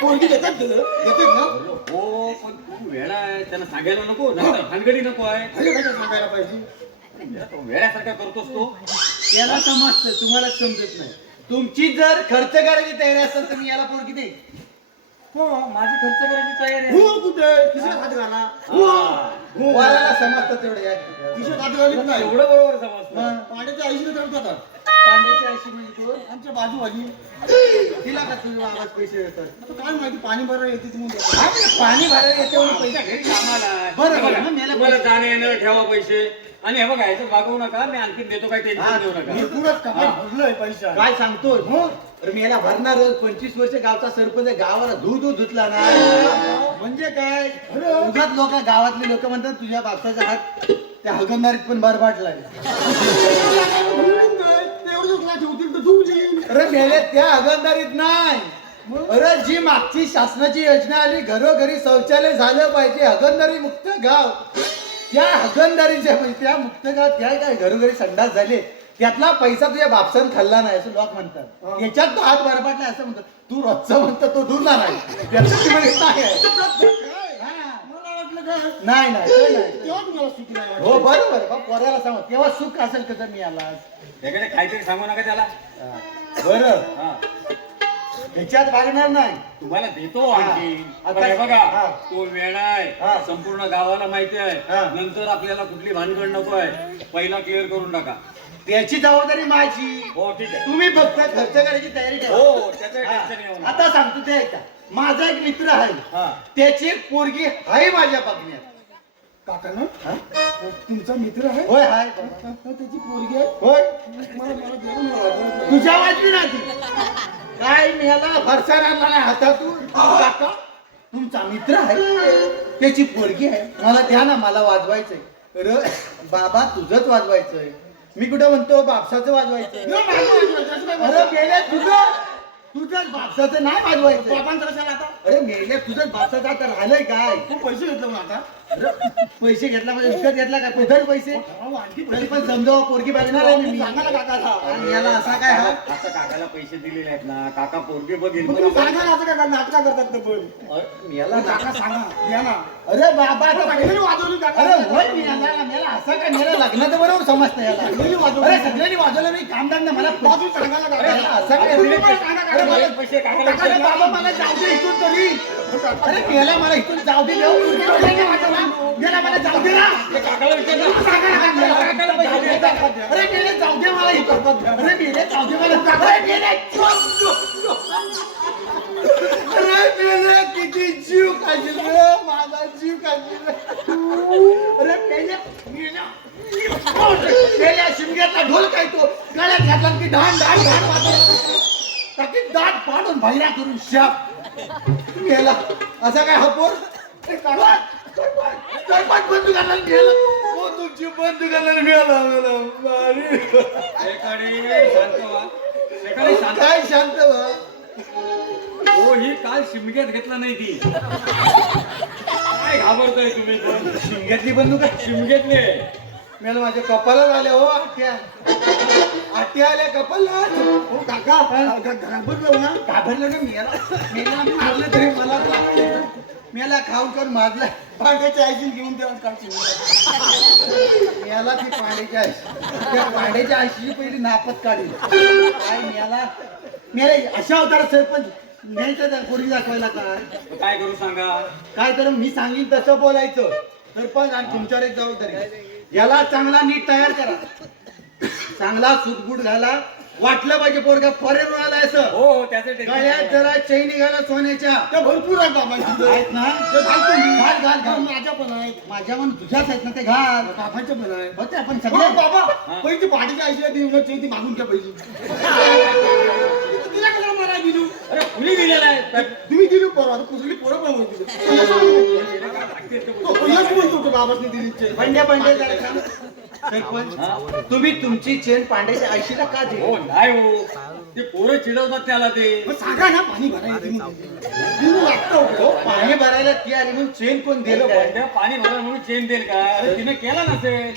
पोरगी देतात ना. अरे हो पण तू वेळा आहे त्यांना सांगायला नको नाही भानगडी नको आहे अरे काय सांगायला पाहिजे. तो वेळासारखा करतोस तो याला समजतं तुम्हाला समजत नाही. तुमची जर खर्च करायची तयारी असेल तर मी याला पोरगी देईन. हो माझी खर्च करायची तयारी आहे हो कुठे खिशात हात घाला. हा. वाऱ्याला समजतं तेवढं या खिशात हात घालीत नाही. एवढं बरोबर समजतं हं. पांड्याच्या आईशीने ठरवतात. पांड्याची आईशी म्हणजे कोण? आमच्या बाजूबाजी तिला का तुझे आवाज पैसे देतात. आता काय माहिती पाणी भरायला येते तुम्ही देता. पाणी भरायला येते म्हणून पैसे. घरी कामाला आहे. बरं, हे बरं. बघा, मग मेला तुम्हाला पैसे. जाणे येणं ठेवा पैसे आणि हे बघा याच्यात मागवू नका मी आणखी देतो काय टेन्शन देऊ नका एकूणच कपाट भरलंय पैसा. काय सांगतोय हो तर मी याला भरणार 25 वर्ष गावचा सरपंच आहे. गावाला दूध धुतला ना म्हणजे काय उगाच लोक गावातले लोक म्हणतात तुझ्या बापसाचा हात त्या हगमदारीत पण बरबाटलाय. अरे मेले त्या हगमदारीत नाही. अरे जी मागची शासनाची योजना आली घरोघरी शौचालय झालं पाहिजे हगमदारी मुक्त गाव त्या हगमदारीच्या त्या मुक्त गाव त्या काय घरोघरी संडास झाले त्यातला पैसा तुझ्या बापसान खाल्ला नाही असं लोक म्हणतात. याच्यात तो हात बरबाटला असं म्हणतात. तू रोजचं म्हणतो तो धुणार आहे त्याचं ती म्हणे नाही आहे. हा. नाही नाही ते नाही. हो बरोबर बा, पोराला सांग तेव्हा सुख असेल कसं मी आला त्याकडे काहीतरी सांगू नका त्याला बरं हा ह्याच्यात भागणार नाही. तुम्हाला देतो आणखी हा. पण हे बघा हा. तो वेळा आहे हा. संपूर्ण गावाला माहिती आहे हा. नंतर आपल्याला कुठली भानगड नको आहे पहिला क्लिअर करून टाका त्याची जबाबदारी माझी. हो ठीक आहे. तुम्ही फक्त खर्च करायची तयारी करा. हो त्याचं हा. टेन्शन येऊ नका. आता सांगतो ते ऐका. माझा एक मित्र आहे, हा. त्याची एक पोरगी आहे माझ्या बघण्यात. काका ना तुमचा मित्र आहे होय हाय त्याची पोरगी आहे होय मला मला जेवण वाढवलं. तुझ्या वाजली ना ती काय मिळाला फरसाण आणला नाही हातातून. काका तुमचा मित्र आहे, त्याची पोरगी आहे, मला द्या ना, मला वाजवायचंय. अरे बाबा तुझंच वाजवायचंय, मी कुठं म्हणतो बापसाचं वाजवायचं. अरे मेल्या तुझंच बापसाचं नाही वाजवायचं. बाबांचं कशाला आता अरे मेल्या तुझंच बापसाचं आता राहिलंय काय. तू पैसे घेतले मग आता अरे, पैसे घेतला म्हणजे विकत घेतला का पुढे पैसे. अहो, आणखी तरी पण समजावं पोरगी बघणार आहे मी. सांगा ना काकाला. आणि याला असा काय हा आता काकाला पैसे दिलेले आहेत ना, काका पोरगी बघेल. मग तुम्ही सांगा ना असं काका नाटका करतात ते पण अरे, याला काका सांगा या ना अरे बाबा आता सगळ्यांनी वाजवली काका अरे होय मी याला मेला असं काय मेला लग्नाचं बरोबर समजतं याला. सगळ्यांनी वाजवली. अरे सगळ्यांनी वाजवलं मी कामदार ना मला बाजू सांगा ना अरे, काका असं काय तुम्ही पण सांगा अरे, मला काका पैसे काकाला अरे बाबा मला जाऊ दे इथून तरी. अरे मेला मला इथून जाऊ दे देऊ. मेला मला जाऊ दे ना. काकाला विचारलं. सांगा ना काकाला. काकाला पैसे द्यायचे. अरे मेले जाऊ दे मला इथून. अरे मेले जाऊ दे मला. अरे मेले अरे मेले किती जीव काढील रे, माझा जीव काढील. अरे मेले मेल्या शिमग्यातला ढोल काय तो गळ्यात घातला की ढाण ढाण ढाण वाजवतो. ताकी दाट पाडून भाईरा करून शाप मेला. असा काय हा पोर बंदूक घालायला गेला. हो तुमची बंदूक घालायला मिळाला मला मारी. शेकाडी शांत व्हा. शेकाडी शांत. काय शांत व्हा. हो ही काल शिमग्यात घेतला नाही ती. काय घाबरताय तुम्ही पण? शिमग्यातली बंदूक आहे. शिमग्यातले मेला माझ्या कपाला झाल्या हो आट्या. आट्या आल्या कपाला. हो काका घाबरलो ना घाबरलं ना मेला. मेला मारलं तरी मला लागतं. मेला खाऊन करून मारलं. पांड्याची आयशील घेऊन तेव्हा काढशील मेला ती पांड्याच्या आयशी. त्या पांड्याच्या आयशी पहिली नापत काढली. काय मेला मेला अशा अवतार सरपंच न्यायचं त्या पोरी दाखवायला काय. काय करू सांगा. काय तर मी सांगीन तसं बोलायचं. सरपंच आणि तुमच्यावर एक जबाबदारी. याला चांगला नीट तयार करा, चांगला सुटबूट घाला. वाटलं पाहिजे पोरगा फॉरेन आला असं. हो त्याचं गळ्यात टेन्शन. जरा चैनी घाला सोन्याच्या. ते भरपूर आहेत बाबा आहेत ना. ते घालतो मी. घाल घाल घाल. माझ्या पण आहेत माझ्या पण तुझ्याच आहेत ना ते घाल. काकाच्या पण आहेत होते आपण हो सगळे बाबा पहिली पाठीच्या आईशीला देऊन ती मागून घ्या पहिली तिला कशाला मारायला दिली अरे कुणी दिलेला आहे. तुम्ही दिली पोरं आता कुठली पोरं पण होती तो पहिलाच बोलतो तो बाबासनी दिली बंड्या बंड्या जरा थांब. सरपंच तुम्ही तुमची चेन पांड्याच्या आयशीला का हो दिली. नाही हो ते पोरं चिडवतात त्याला ते. मग सांगा ना पाणी भरायला दिली लागतं हो, पाणी भरायला ती आली म्हणून चेन कोण दिलं काय? बंड्या पाणी भरलं म्हणून चेन देईल का. अरे तिने केला नसेल.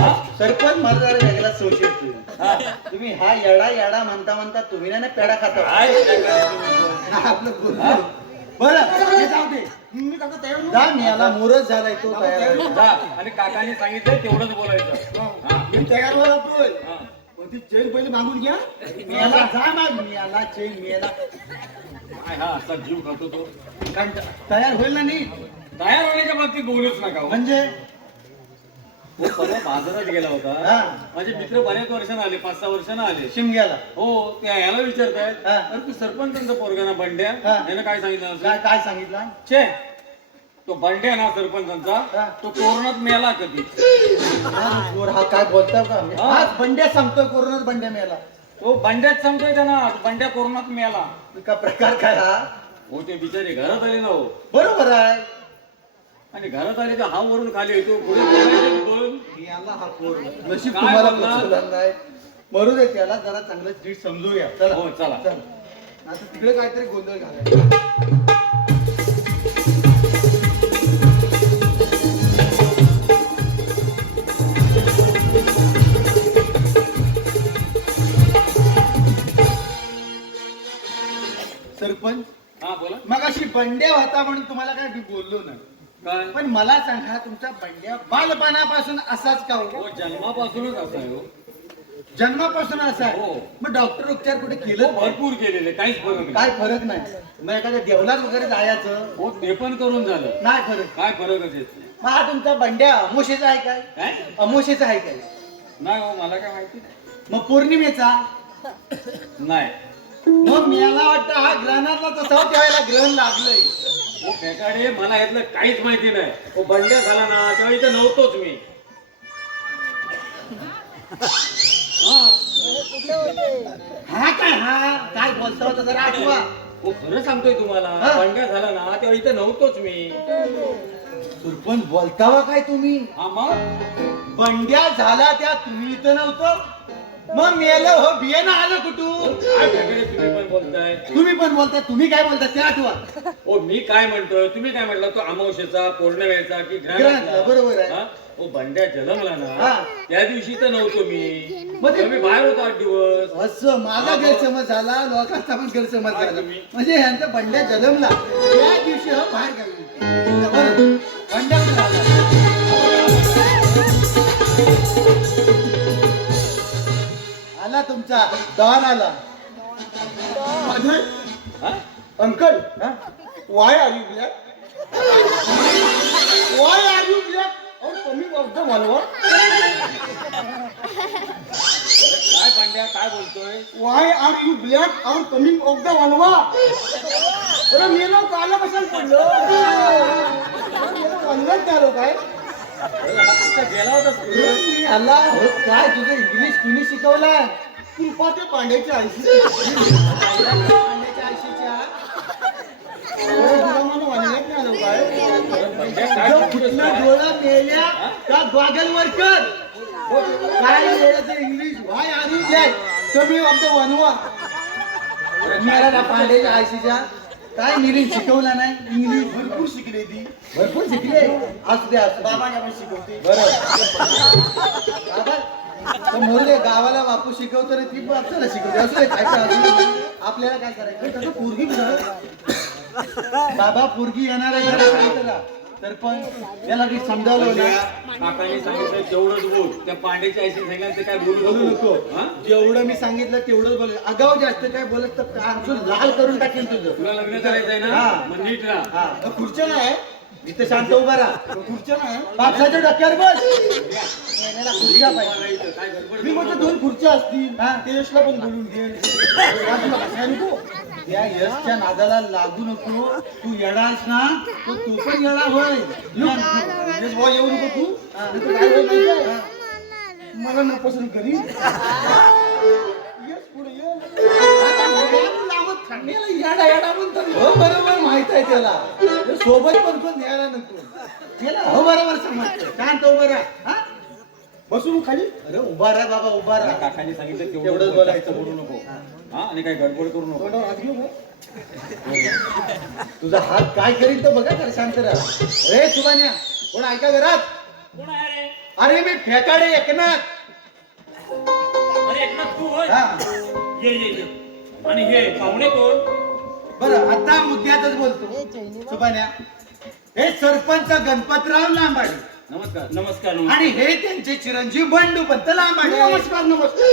हा? सरपंच मला जरा वेगळा संशय येतोय. हा. तुम्ही हा येडा येडा म्हणता म्हणता तुम्ही ना पेडा खाता. काय शेकाडी. आपलं बोलणं. बरं हे जाऊ दे. मी काका तयार नव्हतो. जा मी याला मोरच झालाय तो तयार आहे. जा. आणि काकाने सांगितलं तेवढंच बोलायचं. हा. मी तयार व्हायला लागतोय हा. पण ती चेन पहिले मागून घ्या मी याला जा ना मी याला चेन मी याला काय हा असा जीव खातो तो. कारण तयार होईल ना नीट. तयार होण्याच्या बाबतीत बोलूच नका हो. म्हणजे तो परवा बाजारात गेला होता. हा. माझे मित्र बऱ्याच वर्षानं आले, 5-6 वर्षानं आले. शिमग्याला हो ते याला विचारतायत. हा. अरे तू सरपंचांचा पोरगा ना बंड्या. हा. यानं काय सांगितलं असेल? काय काय सांगितलं. छे तो बंड्या ना सरपंचांचा हा. तो कोरोनात मेला कधी. हा काय बोलता का हा. आज बंड्या सांगतोय कोरोनात बंड्या मेला. तो बंड्यात सांगतोय त्यांना बंड्या कोरोनात मेला. का प्रकार काय हा. हो ते बिचारे घरात आले ना हो. बरोबर आहे. आणि घरात आले तर हा वरून खाली येतो पुढे बोलायचं बोल. याला हा पोर नशीब काय तुम्हाला बोलणार? फसवलं नाही. मरू दे त्याला जरा चांगलं नीट समजूया. चला हो चला. चल आता तिकडे काहीतरी गोंधळ घालायचा. सरपंच हा बोला. मग अशी बंड्या होता म्हणून तुम्हाला काय मी बोललो नाही. काय पण मला सांगा तुमचा बंड्या बालपणापासून असाच का हो. हो जन्मापासूनच असा आहे हो. जन्मापासून असा आहे. हो. मग डॉक्टर उपचार कुठे हो, केलं भरपूर केलेले काहीच फरक नाही. काय फरक नाही. मग एखाद्या देवलात वगैरे जायचं हो ते पण करून झालं. नाही फरक. काय फरकच येत नाही. मग हा तुमचा बंड्या अमोशेचा आहे काय. काय अमोशेचा आहे काय. नाही हो मला काय माहिती नाही. मग पौर्णिमेचा नाही मग मला वाटतं हा ग्रहणातला तसा त्यावेळेला ग्रहण लागलंय. हो फेकाडे, मला यातलं काहीच माहिती नाही. हो बंड्या झाला ना त्यावेळी इथे नव्हतोच मी. हा काय बोलता होता जरा आठवा. हो खरं सांगतोय तुम्हाला, हा. बंड्या झाला ना त्यावेळी इथे नव्हतोच मी. सरपंच बोलतावा काय तुम्ही? हा मग बंड्या झाला त्या तुम्ही इथं नव्हतं, मग मेलं हो बियाणं आलं कुठून? काय फेकाडे तुम्ही पण बोलताय. तुम्ही पण बोलता, तुम्ही काय बोलता ते आठवा. हो मी काय म्हणतोय, तुम्ही काय म्हटलं, तो अमावस्येचा, पौर्णिमेचा की ग्रहणातला, ग्रहणातला? बरोबर आहे. हा? हो बंड्या जन्मला ना हा. त्या दिवशी तर नव्हतो मी. मग ते- मी बाहेर होतो 8 दिवस. असं माझा गैरसमज झाला, लोकांचा पण गैरसमज काय झाला. तुम्ही? म्हणजे यांचा बंड्या जन्मला त्या दिवशी हो बाहेर गावी. बरं, बंड्या कुठं झाला? आला तुमचा डॉन आला. हा? Uncle why are you black? Why are you black? कमी वर्ष मालवा. काय बंड्या काय बोलतोय? Why are you black are coming of the वनवा? अरे मी लोक आला कशाला पडलो? वनवाच झालो काय? गेला होता मी आला हो, काय तुझं इंग्लिश कुणी शिकवलाय? कृपा ते पांड्याच्या आयशी. पांड्याच्या आयशीच्या मला वनवाच नाही आलो काय? जो कुठलं डोळा मेल्या त्या गॉगलवर कर. काय वेळाचं English why are you black coming of the वनवा? मला ना पांड्याच्या आयशीच्या काय मिलिंद शिकवला नाही इंग्लिश? भरपूर शिकले ती, भरपूर शिकले. असू दे असू बाबाने पण शिकवते. बरोबर तर मोरले गावाला बापू शिकवतो रे, ती पण आपल्याला शिकवते. असू दे, काय करायचं आपल्याला, काय करायचं त्याचं पोरगी बाबा पोरगी येणार आहे घरात, काय करा? तर पण त्याला काही समजावलं ना. काकाने सांगितलं तेवढंच बोल. त्या पांड्याच्या आईशी सांगितलं ते काय बोलू बोलू नको. हा? जेवढं मी सांगितलं तेवढंच बोल. आगाव जास्त काय बोलत तर कान लाल करून टाकेल तुझं. तुला लग्न करायचंय ना, हा. मग नीट राहा. हा, मग खुर्च्या नाही इथं शांत उभा राहा. खुर्च्या नाही बापसाच्या डोक्यावर बस. मेल्याला खुर्च्या पाहिजे. मला इथं काय गडबड मी म्हणतो 2 खुर्च्या असतील. हा ते यशला पण बोलून घे. बाजूला बसायला नको. त्या यशच्या नादाला लागू नको. तू येडास ना तो तू पण येडा होय. यश भाऊ येऊ नको तू. नाही तर काय होईल माहिती आहे? मला नकोसन घरी यश पुढे ये. लावत थांबेला येडा येडा म्हणतो. हो बरोबर माहित आहे त्याला. तो सोबत पण कोण न्यायला नको त्याला. हो बरोबर समजतो. शांत उभा राहा. हा बसून खाली. अरे उभा राहा बाबा उभा राहा. काकाने सांगितलं तेवढंच तेवढंच बोलायचं. बोलायचं, बोलू नको. हा आणि काय गडबड करू नको. तोंडावर हात घेऊ का? तुझा हात काय करील तर बघा तर शांत राहा. रे सुबान्या कोण ऐका घरात? कोण आहे रे? अरे मी फेकाडे एकनाथ. अरे एकनाथ तू होय? हा ये ये ये. आणि हे पाहुणे कोण? बरं आता मुद्द्यातच बोलतो. सुबान्या हे सरपंच गणपतराव लांबाडे नमस्कार. नमस्कार नमस्कार. आणि हे त्यांचे चिरंजीव बंडू पंत लांबाडे. नमस्कार नमस्कार.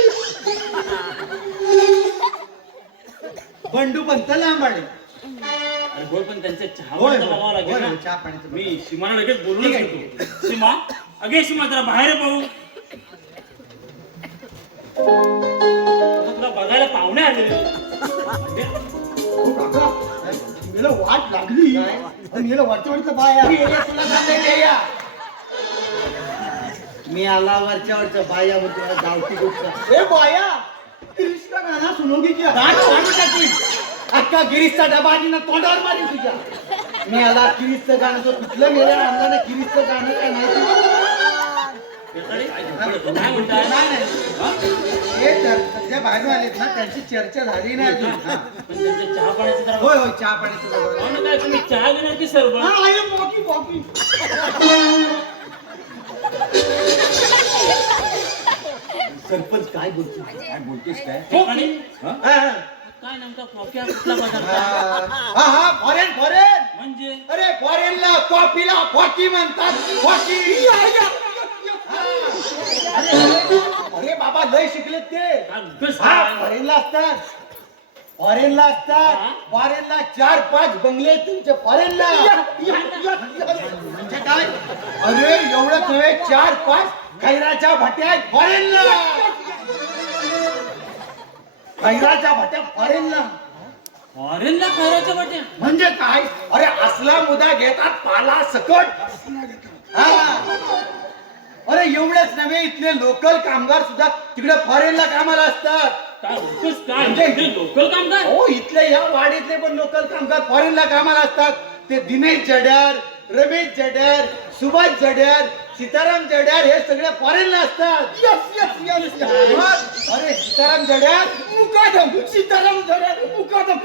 बंडू पंत लांबाडे. अरे होय पण त्यांच्या चहा होय, बघावं होय, लागेल होय, ना. चहा पाण्याचं मी सीमाला लगेच बोलून ठीक आहे, घेतो. सीमा अगे सीमा जरा बाहेर पाहू. तुला बघायला पाहुणे आले. हो काका, मला वाट लागली. मला वरच्यावरचं बाया. तुला सांगायचं या. मी आला वरच्यावरचं बाया म्हणतो गावठी गोष्ट. ए बाया गिरीशचा गाणं सुनोगी क्या? गाणं काढून टाकीन. अख्खा गिरीशचा डबा आणि ना तोंडावर मारीन तुझ्या. मी आला गिरीशचं गाणं तो कुठलं मेल्या अंगाने गिरीशचं गाणं काय माहिती? काय म्हणताय? हे तर सध्या बाहेरून आलेत ना त्यांची चर्चा झाली नाही अजून. हा. पण त्यांच्या चहा पाण्याचं जरा होय होय चहा पाण्याचं बघा. पाहुणे काय तुम्ही चहा घेणार की सरबत? सरपंच काय बोलतो? काय बोलतोस काय? ठिकाणी हा, हा. काय नेमका कॉफी कुठला पदार्थ? हा हा फॉरेन फॉरेन. म्हणजे अरे फॉरेनला कॉफीला फॉकी म्हणतात. फॉकी. अरे बाबा लय शिकलेत ते. काय उगाच हा काय? फॉरेनला असतात. फॉरेनला असतात. हा? फॉरेनला 4-5 बंगले आहेत तुमचे फॉरेनला. म्हणजे काय? अरे एवढं नव्हे 4-5 खैराच्या भट्या आहेत फॉरेनला. खैराच्या भट्या फॉरेनला. फॉरेनला खैराच्या वाट्या म्हणजे काय? अरे असला मुदा घेतात पाला सकट. हा. अरे एवढेच नव्हे, इथले लोकल कामगार सुद्धा तिकडे फॉरेनला कामाला असतात. काय होतच काय म्हणजे- लोकल कामगार हो, इथले या वाडीतले पण लोकल कामगार फॉरेनला कामाला असतात. ते दिनेश जड्यार, रमेश जड्यार, सुभाष जड्यार, सीताराम जड्यार हे सगळे फॉरेनला असतात. अरे सीताराम जड्यार मुकादम, सीताराम जड्यार मुकादम,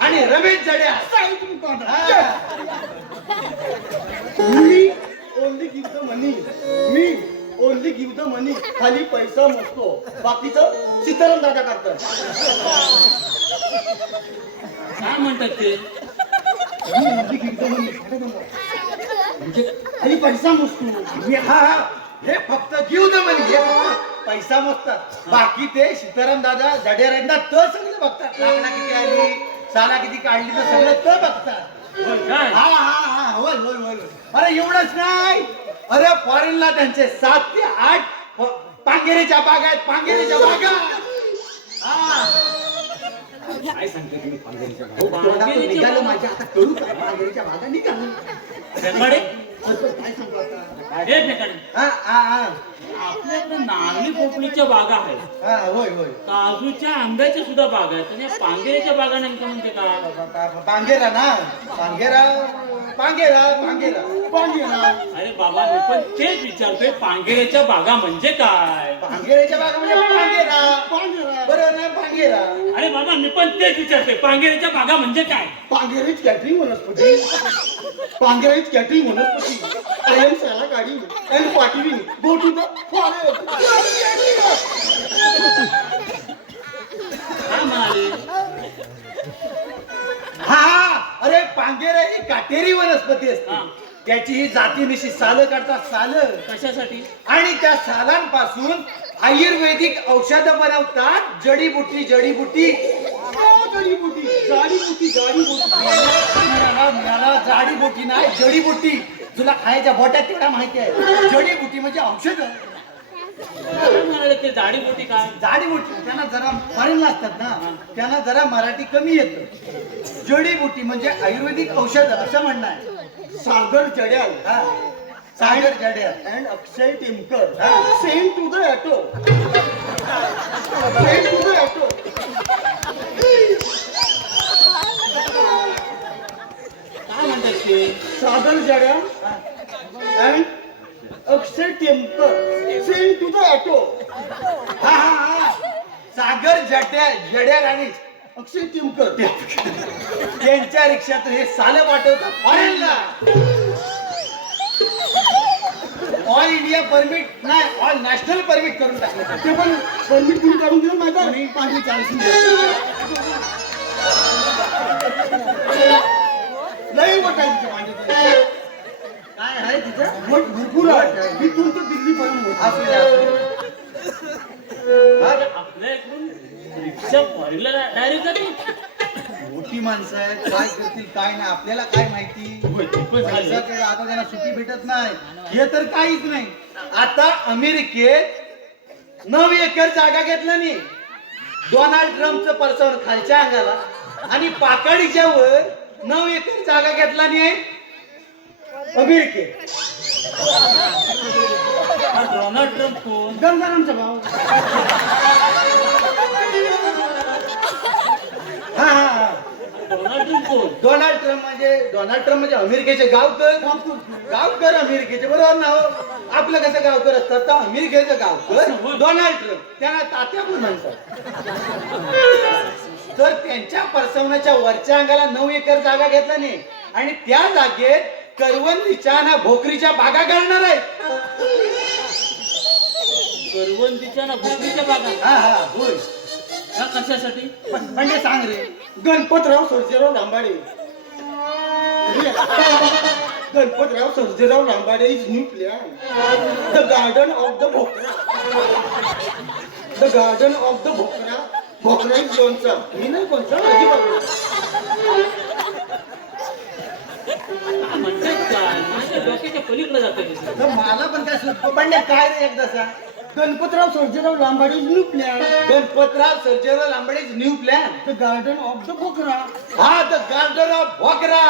आणि रमेश जड्यार साईड मुकादम. Me only give the money, me only give the money. खाली पैसा मोजतो, बाकीचं सीताराम दादा करतात. काय म्हणतात ते म्हणजे खाली पैसा मोजतो मी. हा हा, हे फक्त गिव्ह द मनी, हे फक्त पैसा मोजतात. बाकी ते सीताराम दादा जडेर आहेत ना, तर सगळे बघतात. लाकडा किती आली, साला किती काढली, तर सगळं तर बघतात. होय काय हा हा हा, होय होय होय. अरे एवढंच नाही, अरे फॉरेनला त्यांचे 7 ते 8 पांगेरीच्या बागा आहेत, पांगेरीच्या बागा. हा. काय सांगते तुम्ही पांगेरीच्या तोंडातून निघालं माझ्या, आता करू काय? पांगेरीच्या बागा निघालं. फेकाडे काय सांगू आता? हे फेकाडे हा हा हा आपल्याकडे नारळी पोपळीच्या बागा आहेत, हा, होय होय. काजूच्या आंब्याच्या सुद्धा बागा आहेत, आणि या पांगेरीच्या बागा नेमकं म्हणजे काय पांगेरा ना, पांगेरा पांगेरा पांगेरा पांगेरा. अरे बाबा मी पण तेच विचारतोय पांगेरीच्या बागा म्हणजे काय पांगेऱ्याच्या बागा म्हणजे पांगेरा पांगेरा, बरोबर ना? पांगेरा. अरे बाबा मी पण तेच विचारतोय पांगेरीच्या बागा म्हणजे काय पांगेरीच कॅटरिंग वनस्पती, पांगेरीच कॅटरिंग वनस्पती. आय एम साला गाडी अँड पाठविंग गो टू द फॉरेस्ट. काय म्हणाले हा, अरे पांगेरा ही काटेरी वनस्पती हा. असते. त्याची ही जातीनिशी सालं काढतात, सालं. कशासाठी आणि त्या सालांपासून आयुर्वेदिक औषध बनवतात. जडीबुटी जडीबुटी जडीबुटी जाडीबुटी जाडीबुटी. मला जाडीबुटी नाही, जडीबुटी. तुला खायच्या बोट्यात तेवढा माहिती आहे. जडीबुटी म्हणजे औषध. काय म्हणाले ते जाडीबुटी काय जाडीबुटी त्यांना जरा फॉरेनला असतात ना, त्यांना जरा मराठी कमी येतं. जडीबुटी म्हणजे आयुर्वेदिक औषध असं म्हणणं आहे. सागर जड्याल, हा, Sagar Jadyal and Akshay Timkar, same to the auto, same to the auto. काय म्हणतात ते Sagar Jadyal and Akshay Timkar, same to the auto. हा हा हा, सागर जड्याल आणि अक्षय टिमकर त्यांच्या रिक्षातून हे सालं पाठवतात फॉरेनला. ऑल इंडिया परमिट नाही, ऑल नॅशनल परमिट करून टाकलं. ते पण परमिट कुणी काढून दिलं माहिती आहे? 45 लई मोठा आहे तिथे पांडे. काय आहे तिथं? मठ भरपूर आहे. इथून तर दिल्लीपर्यंत असू. आपल्या इकडून रिक्षा भरलेला डायरेक्ट जाते मोठी माणसं आहेत, काय करतील काय नाही आपल्याला काय माहिती. आता त्यांना सुट्टी भेटत नाही, हे तर काहीच नाही. आता अमेरिकेत 9 एकर जागा घेतला नाही डोनाल्ड ट्रम्पचं परसवर खालच्या अंगाला, आणि पाकाडीच्या वर 9 एकर जागा घेतला नाही अमेरिकेत. डोनाल्ड ट्रम्प कोण गंगारामचा भाव. हा हा हा, डोनाल्ड ट्रम्प कोण डोनाल्ड ट्रम्प म्हणजे अमेरिकेचे गावकर. गावकर अमेरिकेचे, बरोबर ना? हो, आपलं कसं गावकर असतात, तर अमेरिकेचं गावकर डोनाल्ड ट्रम्प, त्यांना तात्या पण म्हणतात. तर त्यांच्या परसवण्याच्या वरच्या अंगाला 9 एकर जागा घेतला नाही, आणि त्या जागेत करवंदीच्या ना भोकरीच्या बागा करणार आहेत. करवंदीच्या ना भोकरीच्या बागा हा हा, होय. का कशासाठी म्हणजे सांग रे. Ganpatrao Sarjerao Lambade, Ganpatrao Sarjerao Lambade is new plan, the garden of the bhokra, the garden of the bhokra. Bhokra is lonacha, मी नाही कोणचा म्हणतात काय माझ्या डोक्याच्या पलीकडे जाते मला पण काय सुचत पण काय रे एकदा सांग. Ganpatrao Sarjerao Lambade new plan Ganpatrao Sarjerao Lambade's new plan. The garden of the bhokra हा द गार्डन ऑफ भोकरा.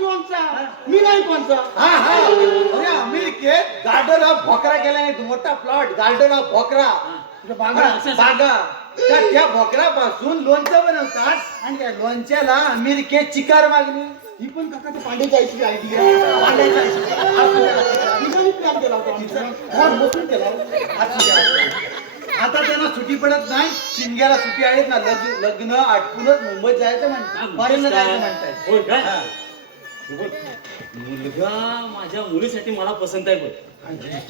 लोणचा मी नाही कोणचा हा हा अरे अमेरिकेत गार्डन ऑफ भोकरा केलाय मोठा प्लॉट गार्डन ऑफ भोकरा. बागा बागा त्या भोकरापासून लोणचं बनवतात आणि त्या लोणच्याला अमेरिकेत चिकार मागणी. ही पण काका पांड्याची आईची आयडिया प्लॅन केला होता आमचा घर बसून केला आता त्यांना सुट्टी पडत नाही. शिमग्याला सुट्टी आहेत ना लग्न आटपूनच मुंबईत जायचं म्हणतात फॉरेनला जायचं म्हणतात. होय काय? हा. हे बघ, मुलगा माझ्या मुलीसाठी मला पसंत आहे बघ.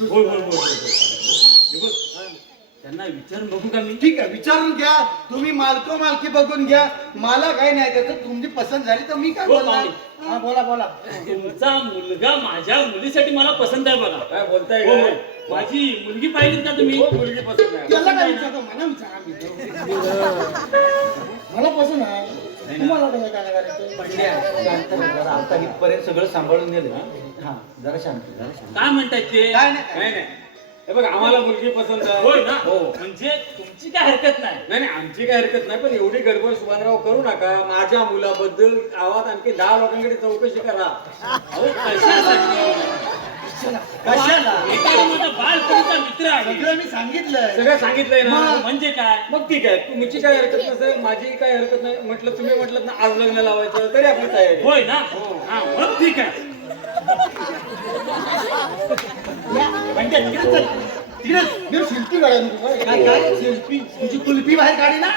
होय होय होय होय होय. हे बघ, त्यांना विचारून बघू का मी? ठीक आहे विचारून घ्या तुम्ही मालकी बघून घ्या. मला काही नाही त्याचं तुमची पसंत झाली तर मी काय हो, बोलणार. पाहुणे. हा बोला बोला. तुमचा मुलगा माझ्या मुलीसाठी मला पसंत आहे बघा. काय बोलताय हो, काय? हो. माझी मुलगी पाहिजे का तुम्ही? हो, मुलगी पसंत आहे. त्याला काय विचारतो मला विचारा मला पसंत आहे तुम्हाला काय काय करायचं पंड्या आता इथपर्यंत सगळं सांभाळून गेलं. हा जरा शांत जरा शांत. काय म्हणतायत ते? काय नाही नाही नाही हे बघ आम्हाला मुलगी पसंत आहे. होय ना? हो म्हणजे तुमची काय हरकत नाही. नाही नाही आमची काही हरकत नाही पण एवढी गडबड सुभानराव करू नका. माझ्या मुलाबद्दल गावात आणखी 10 लोकांकडे चौकशी करा. अहो, कशासाठी? कशाला एखादा माझा बालपणीचा मित्र आहे. सगळं मी सांगितलंय. सगळं सांगितलंय ना. म्हणजे काय? मग ठीक आहे तुमची काय हरकत नसेल माझी काय हरकत नाही म्हटलं तुम्ही म्हटलं ना आज लग्न लावायचं तरी आपली तयारी. होय ना? हा, मग ठीक आहे. पंड्या तिकडे चल. तिकडे शिल्पी गाड्या नको काय? काय काय सेल्फी तुझी कुल्फी बाहेर काढी ना.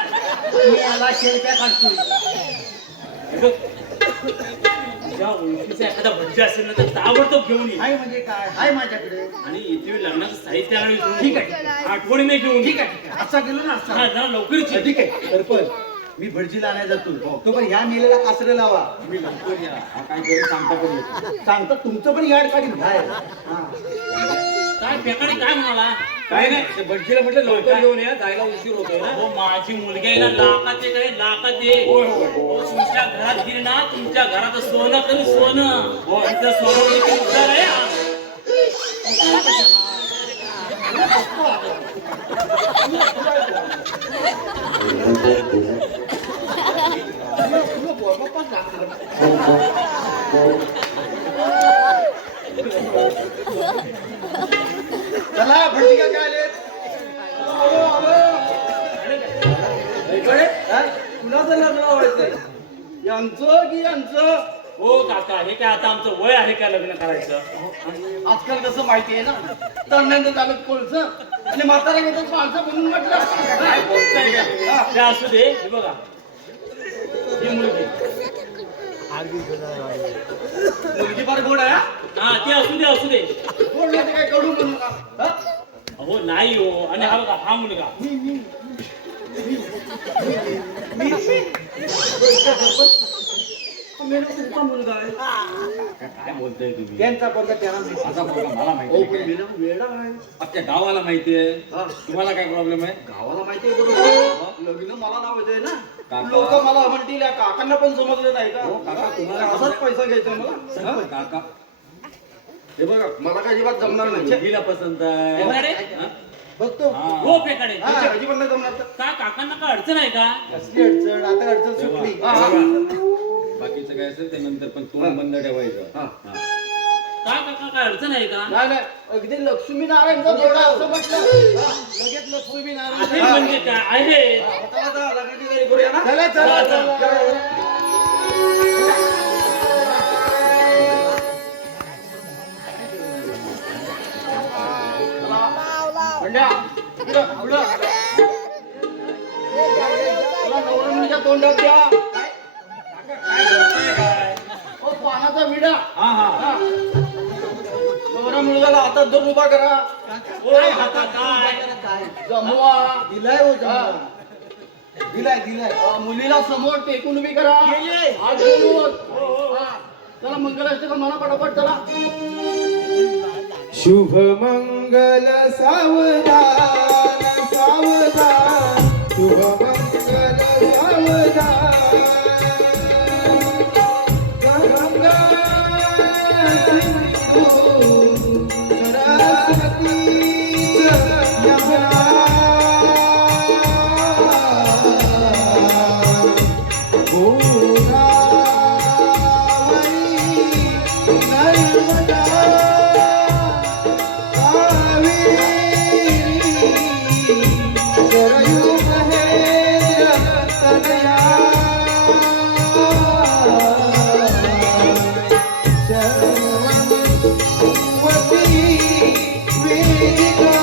मी याला शेल्फ्या काढतोय. हे बघ, तुझ्या ओळखीचा एखादा भज्जी असेल ना तर ताबडतोब घेऊन ये. हाय म्हणजे काय हाय माझ्याकडे. आणि इथे लग्नाचं साहित्य आणि ठीक आहे. आठवणीने घेऊन ये. ठीक आहे ठीक आहे असा गेलो ना हा, असा. जरा लवकरच ये. ठीक आहे सरपंच मी भटजीला आणायला जातो. तो पण ह्या मेलेला कासरे लावा. तुम्ही लवकर या हा काय करून सांगता पण येतो. सांगतो तुमचं पण याड काढीन बाहेर. हा. काय पेकाने काय म्हणाला? काय नाही ते भटजीला म्हटलं लवकर घेऊन या जायला उशीर होतोय ना. हो, माझी मुलगी आहे ना लाखात एक आहे, लाखात एक. होय, होय. हो, तुमच्या घरात गेली ना तुमच्या घरात सोनं कमी सोनं. हो, इथं सोनं किती उधार आहे हा. चला भटजी काय आले. कुणाचं लग्न व्हायचंय यांचं की यांचं. हो काका, हे काय आता आमचं वय आहे का लग्न करायचं? आजकाल कसं माहिती आहे ना तरुणांचं चालत कोळचं आणि म्हातारा घेतात माणसं म्हणून म्हटलं काय बोलताय का? ते असू दे. हे बघा, ही मुलगी. मुलगी फार गोड आहे हा? हा, ते असू दे असू दे. गोड नाही तर काय कडू म्हणू नका हा? हो नाही हो. आणि हा बघा, हा मुलगा. मेला तुमचा मुलगा आहे काय बोलताय तुम्ही? त्यांचा कोणता त्यांना माहिती. माझा मुलगा मला हो माहिती पण आहे. मेला वेडा आहे अख्ख्या गावाला माहिती आहे. तुम्हाला काय प्रॉब्लेम आहे? गावाला माहिती आहे बरोबर लग्न मला नाव येतंय ना काका. लोक मला म्हणतील या काकांना पण समजलं नाही का हो, काका, तुम्हाला असाच पैसा घ्यायचा मला हा? काका हे बघा मला काय अजिबात जमणार नाही मुलगीला पसंत आहे. हे बघा रे. हा? बघतो हा. हो पेकाडे. हा, अजिबात नाही जमणार तर. का काकांना काय अडचण आहे का? कसली अडचण आता अडचण सुटली. हा, हा. बाकीचं काय असेल ते नंतर पण तोंड बंद ठेवायचं. हा. हा. का काका काय अडचण आहे का? नाही नाही अगदी लक्ष्मी नारायणचा जोडा असं म्हटलं हा, लगेच लक्ष्मी आहे नारायण म्हणजे काय आहे? आता आता लग्नाची तयारी करूया ना चला चला चला, चला. पंड्या इकडं, इकडं. चला, नवरदेवाच्या तोंडात द्या काय बोलताय काय? ओ पानाचा विडा हा हा हा. नवरा मुलगाला हातात धरून उभा करा हो, काका काय? जमवा दिलाय हो हा. जमवा. दिलाय दिलाय. मुलीला समोर टेकून उभी करा हात जोडून. हा. चला मंगलाष्टक म्हणा पटापट चला शुभ मंगल सावधान सावधान शुभ मंगल सावधान गंगा सिंधू सरस्वती नर्मदा कावेरी सरयू महेंद्र तनया शर्वती वेदिका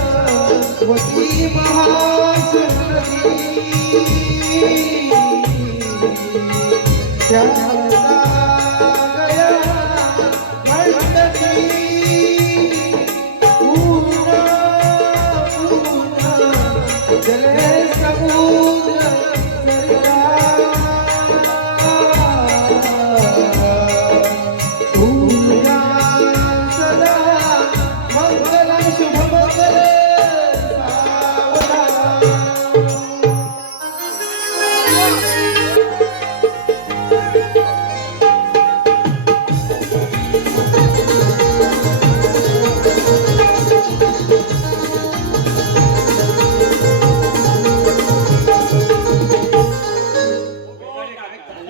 त्रिपुरावती महासुंदरी श्यामला गया मंडपी पूर्णा पूर्णा जले समुद्र पूजा सदा मंगलम शुभ मंगल सावधान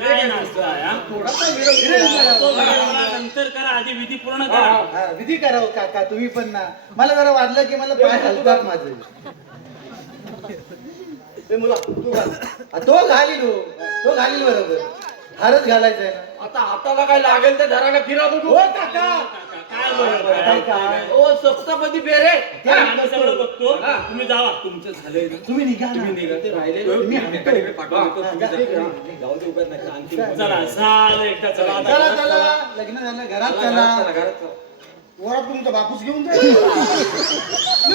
काय नाचताय, हा? नंतर करा, आधी विधी पूर्ण करा. हा, विधी करावं काका तुम्ही पण ना मला जरा वाटलं की मला पाय हलतात माझे ते मुला तू घाल. तो घालील हो. तो घालील बरोबर हारच घालायचा आहे ना आता हाताला काय लागेल ते धराने फिरा बघू हो काका काय बरोबर काय काय ओ सप्तपदी बेरे ते आम्ही सगळं बघतो. तुम्ही जावा, तुमचं झालंय ना. तुम्ही निघा ना. ते राहिले तुम्ही इकडे पाठवा. तुम्ही जा. जाऊ दे उगाच नाही तर आणखी चला झालं एकदा, चला आता चला घरात चला लग्न झालं घरात चला घरात चला. वरात तुमचा बापूस घेऊन जाईल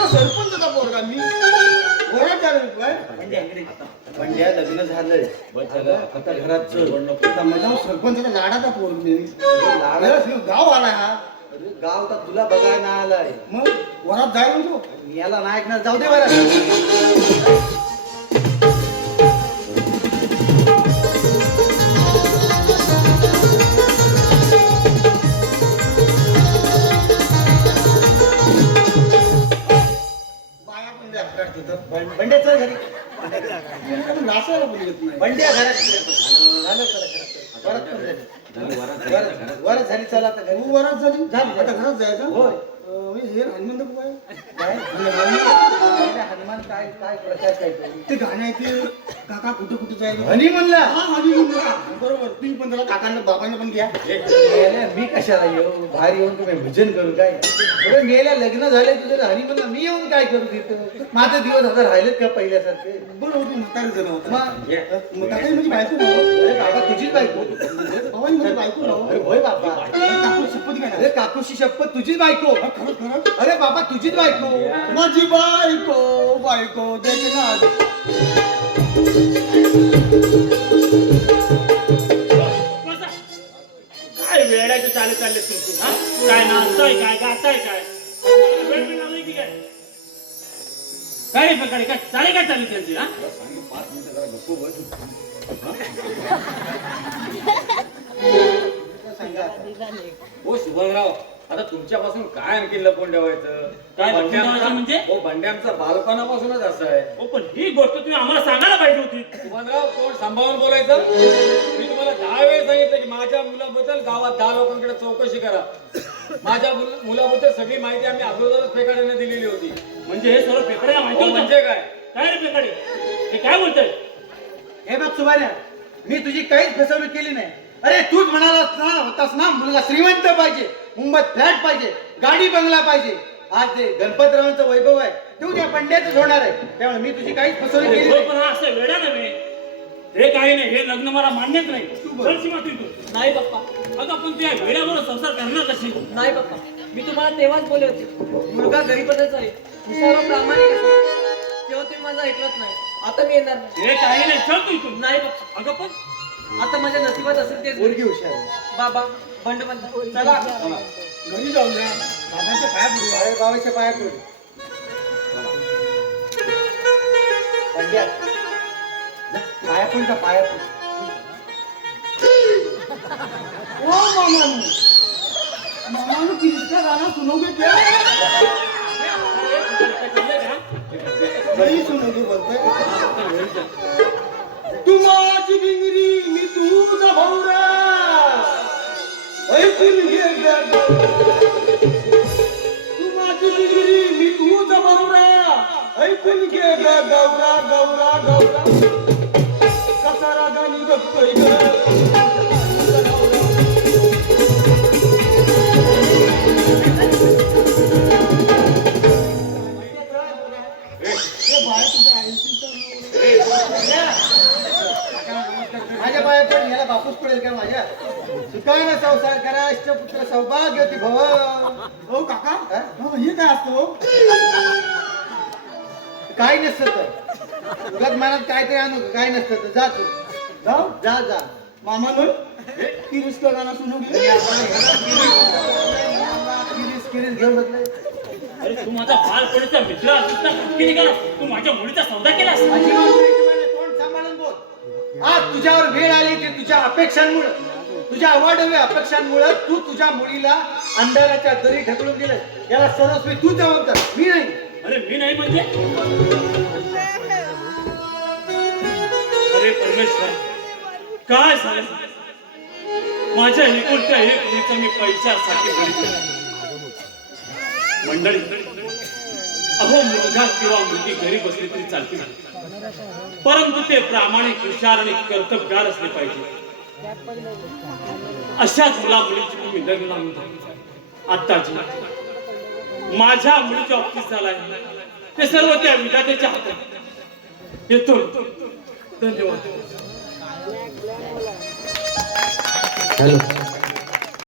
सरपंचचा पोरगा मी वरात झालं काय पंड्या लग्न झालंय आता घरात चल आता माझ्या सरपंचाचा लाडाचा पोरग मी गाव आलाय हा अरे गाव तर तुला बघायला नाही आलाय मग वरात जाय म्हणतो मी याला नाही ऐकणार जाऊ दे बरं बाया पण द्या घरात तिथं. बंड्या चल घरी नाचायला पण येत नाही बंड्या घरात झालं चला घरात वरात पण झाली. वरात झाली चला आता घरी तू वरात झाली झाली. आता घरात जायचं होय. हे हनुमंत बाबा आहे. काय? हनुमान काय काय प्रकार काय तो? ते गाणं आहे ते काका कुठं कुठं जायचं हनी म्हणला हा हनी म्हणला बरोबर तुम्ही पण त्याला काकांना बाबांना पण घ्या मेल्या मी कशाला येऊ बाहेर येऊन तुम्ही भजन करू काय अरे मेल्या लग्न झाले तुझं हनी म्हणला मी येऊन काय करू तिथं माझे दिवस आता राहिलेत का पहिल्यासारखे बरोबर तू म्हातारी जण होता मग म्हातारी म्हणजे बायको ना. अरे बाबा तुझीच बायको बाबांनी म्हणजे बायको ना. अरे होय बाबा काकू शपथ घ्या अरे काकूशी शपथ तुझीच बायको खरंच खरंच अरे बाबा तुझीच बायको माझी बायको बायको देखना बसा. काय वेळाचे चाले चालले तुमचे, हा? काय नाचताय काय गाताय काय वेळ बिळ लावली की काय काय रे प्रकारे काय चाले काय चालली त्यांची, हा? हो सुभानराव, आता तुमच्यापासून काय आणखी लपवून ठेवायचं? काय लपवून ठेवायचं म्हणजे? हो बंड्यामचा बालपणापासूनच असं आहे. हो पण ही गोष्ट तुम्ही आम्हाला सांगायला पाहिजे होती. सुभानराव कोण सांभाळून बोलायचं? मी तुम्हाला 10 वेळ सांगितलं की माझ्या मुलाबद्दल गावात 10 लोकांकडे चौकशी करा. माझ्या मुलाबद्दल सगळी माहिती आम्ही अगोदरच फेकाड्याने दिलेली होती. म्हणजे हे सर्व पेपराला माहिती हो, होतं? म्हणजे काय? काय रे पेकडे हे काय बोलताय? हे बघ सुभान्या मी तुझी काहीच फसवणूक केली नाही अरे तूच म्हणालास ना होतास ना मुलगा श्रीमंत पाहिजे मुंबईत फ्लॅट पाहिजे गाडी बंगला पाहिजे आज ते गणपतरावांचं वैभव आहे ते उद्या पंड्याच होणार आहे त्यामुळे मी तुझी काहीच फसवणूक केली हो, नाही पण हा असं वेडा नव्हे. हे काही नाही, हे लग्न मला मान्यच नाही. चल सीमा तू इथून. नाही पप्पा अगं पण त्या वेड्यावर संसार करणार कशी? नाही पप्पा मी तुम्हाला तेव्हाच बोलले होते मुलगा गरीबच आहे मी सर्व प्रामाणिक आहे. तेव्हा तुम्ही माझं ऐकलंच नाही आता मी येणार नाही. हे काही नाही, चल तू इथून. नाही पप्पा अगं पण आता माझ्या नशिबात असेल तेच मुलगी हुशार आहे. बाबा बंड चला घरी जाऊया बाबांच्या पाया पडूया अरे बाबाच्या पाया पडू पंड्या जा, पाया पड का पाया पड ओ मामानू मामानू किसका गाना सुनोगे क्या नहीं सुनोगे बोलते तू माझी भिंगरी मी तू तू माझी डिग्री मी तुझा भावरा ऐकून घे ग गौरा गौरा गौरा कसा रागानी बघतोय ग माझ्या पाया पण याला बापूस पडेल का माझ्या सुखानं संसार करा इष्टपुत्र सौभाग्यवती भव. हो काका हो, हे काय असतं हो? काही नसतं तर उगाच मनात काहीतरी आणू काही नसतं तर जा तू जाऊ जा जा मामा नो किरीस का गाणं सुनू घे किरीस घेऊन बसले. अरे तू माझा बालपणीचा मित्र असतास ना फटके निघाला तू माझ्या मुलीचा सौदा केलास. तोंड सांभाळून बोल. आज तुझ्यावर वेळ आली ते तुझ्या अपेक्षांमुळे तुझ्या अवाढव्य अपेक्षांमुळे तू तुझ्या मुलीला अंधाराच्या दरी ढकलून दिलं. याला सर्वस्वी तू जबाबदार मी नाही. अरे मी नाही म्हणजे अरे परमेश्वर काय झालं माझ्या एकुलत्या एक मुलीचा मी पैशासाठी बळी केला. मंडळी अहो मुलगा किंवा मुलगी घरी बसली तरी चालते परंतु ते प्रामाणिक हुशार आणि कर्तबगार असले पाहिजे. अशाच मुला मुलीची तुम्ही लग्न लावून द्या. आत्ताची माझ्या मुलीच्या बाबतीत झालाय ते सर्व त्या विधात्याच्या हातात येतो. धन्यवाद. हॅलो